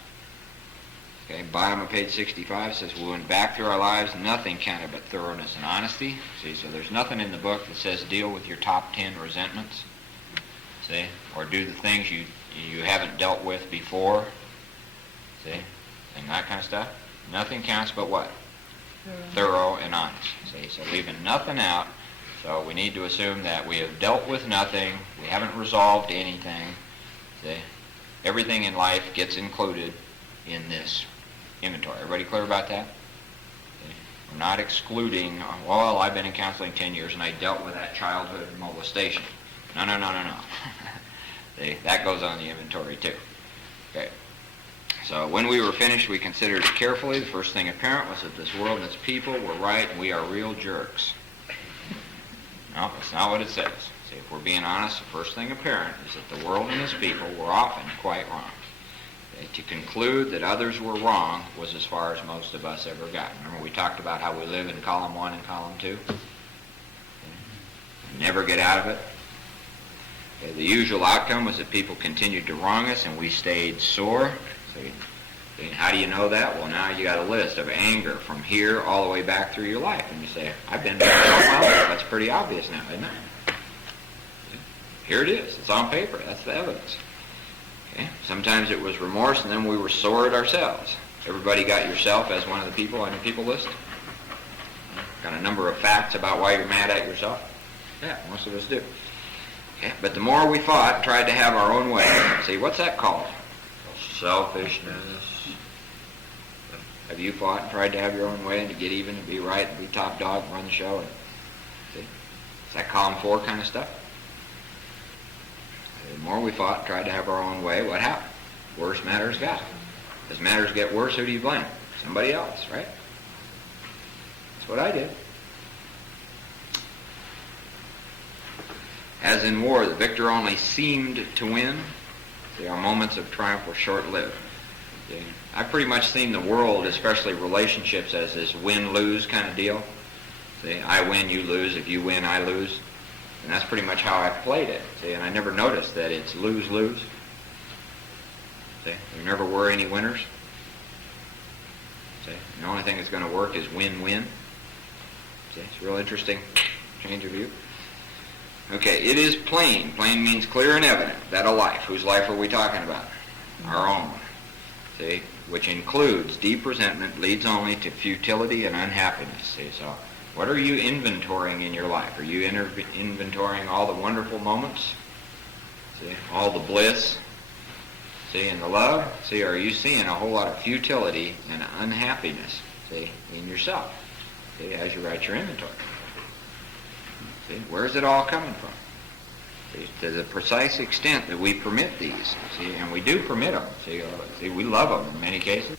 Okay, bottom of page 65 says, we went back through our lives, nothing counted but thoroughness and honesty. See, so there's nothing in the book that says deal with your top 10 resentments. See, or do the things you haven't dealt with before. See, and that kind of stuff. Nothing counts but what? Thorough and honest. See, so leaving nothing out. So we need to assume that we have dealt with nothing, we haven't resolved anything. See, everything in life gets included in this inventory. Everybody clear about that? Okay. We're not excluding, well, I've been in counseling 10 years and I dealt with that childhood molestation. No. See, that goes on the inventory too. Okay. So when we were finished, we considered it carefully. The first thing apparent was that this world and its people were right and we are real jerks. No, that's not what it says. It See, if we're being honest, the first thing apparent is that the world and its people were often quite wrong. To conclude that others were wrong was as far as most of us ever got. Remember we talked about how we live in column 1 and column 2? Never get out of it. Okay, the usual outcome was that people continued to wrong us and we stayed sore. See, how do you know that? Well, now you got a list of anger from here all the way back through your life. And you say, I've been bad all my life. That's pretty obvious now, isn't it? Here it is. It's on paper. That's the evidence. Okay? Sometimes it was remorse, and then we were sore at ourselves. Everybody got yourself as one of the people on your people list? Got a number of facts about why you're mad at yourself? Yeah, most of us do. Okay? But the more we fought and tried to have our own way, see, what's that called? Selfishness. Have you fought and tried to have your own way and to get even and be right and be top dog and run the show? And, see? Is that column 4 kind of stuff? The more we fought and tried to have our own way, what happened? Worse matters got. As matters get worse, who do you blame? Somebody else, right? That's what I did. As in war, the victor only seemed to win. See, our moments of triumph were short-lived. See, I've pretty much seen the world, especially relationships, as this win-lose kind of deal. See, I win, you lose. If you win, I lose. And that's pretty much how I played it. See, and I never noticed that it's lose-lose. See, there never were any winners. See, the only thing that's going to work is win-win. See, it's a real interesting change of view. Okay, it is plain. Plain means clear and evident that a life. Whose life are we talking about? Our own. See, which includes deep resentment, leads only to futility and unhappiness. See, so what are you inventorying in your life? Are you inventorying all the wonderful moments? See, all the bliss? See, and the love? See, are you seeing a whole lot of futility and unhappiness, see, in yourself? See, as you write your inventory. See, where's it all coming from? See, to the precise extent that we permit these, see, and we do permit them. See, we love them in many cases.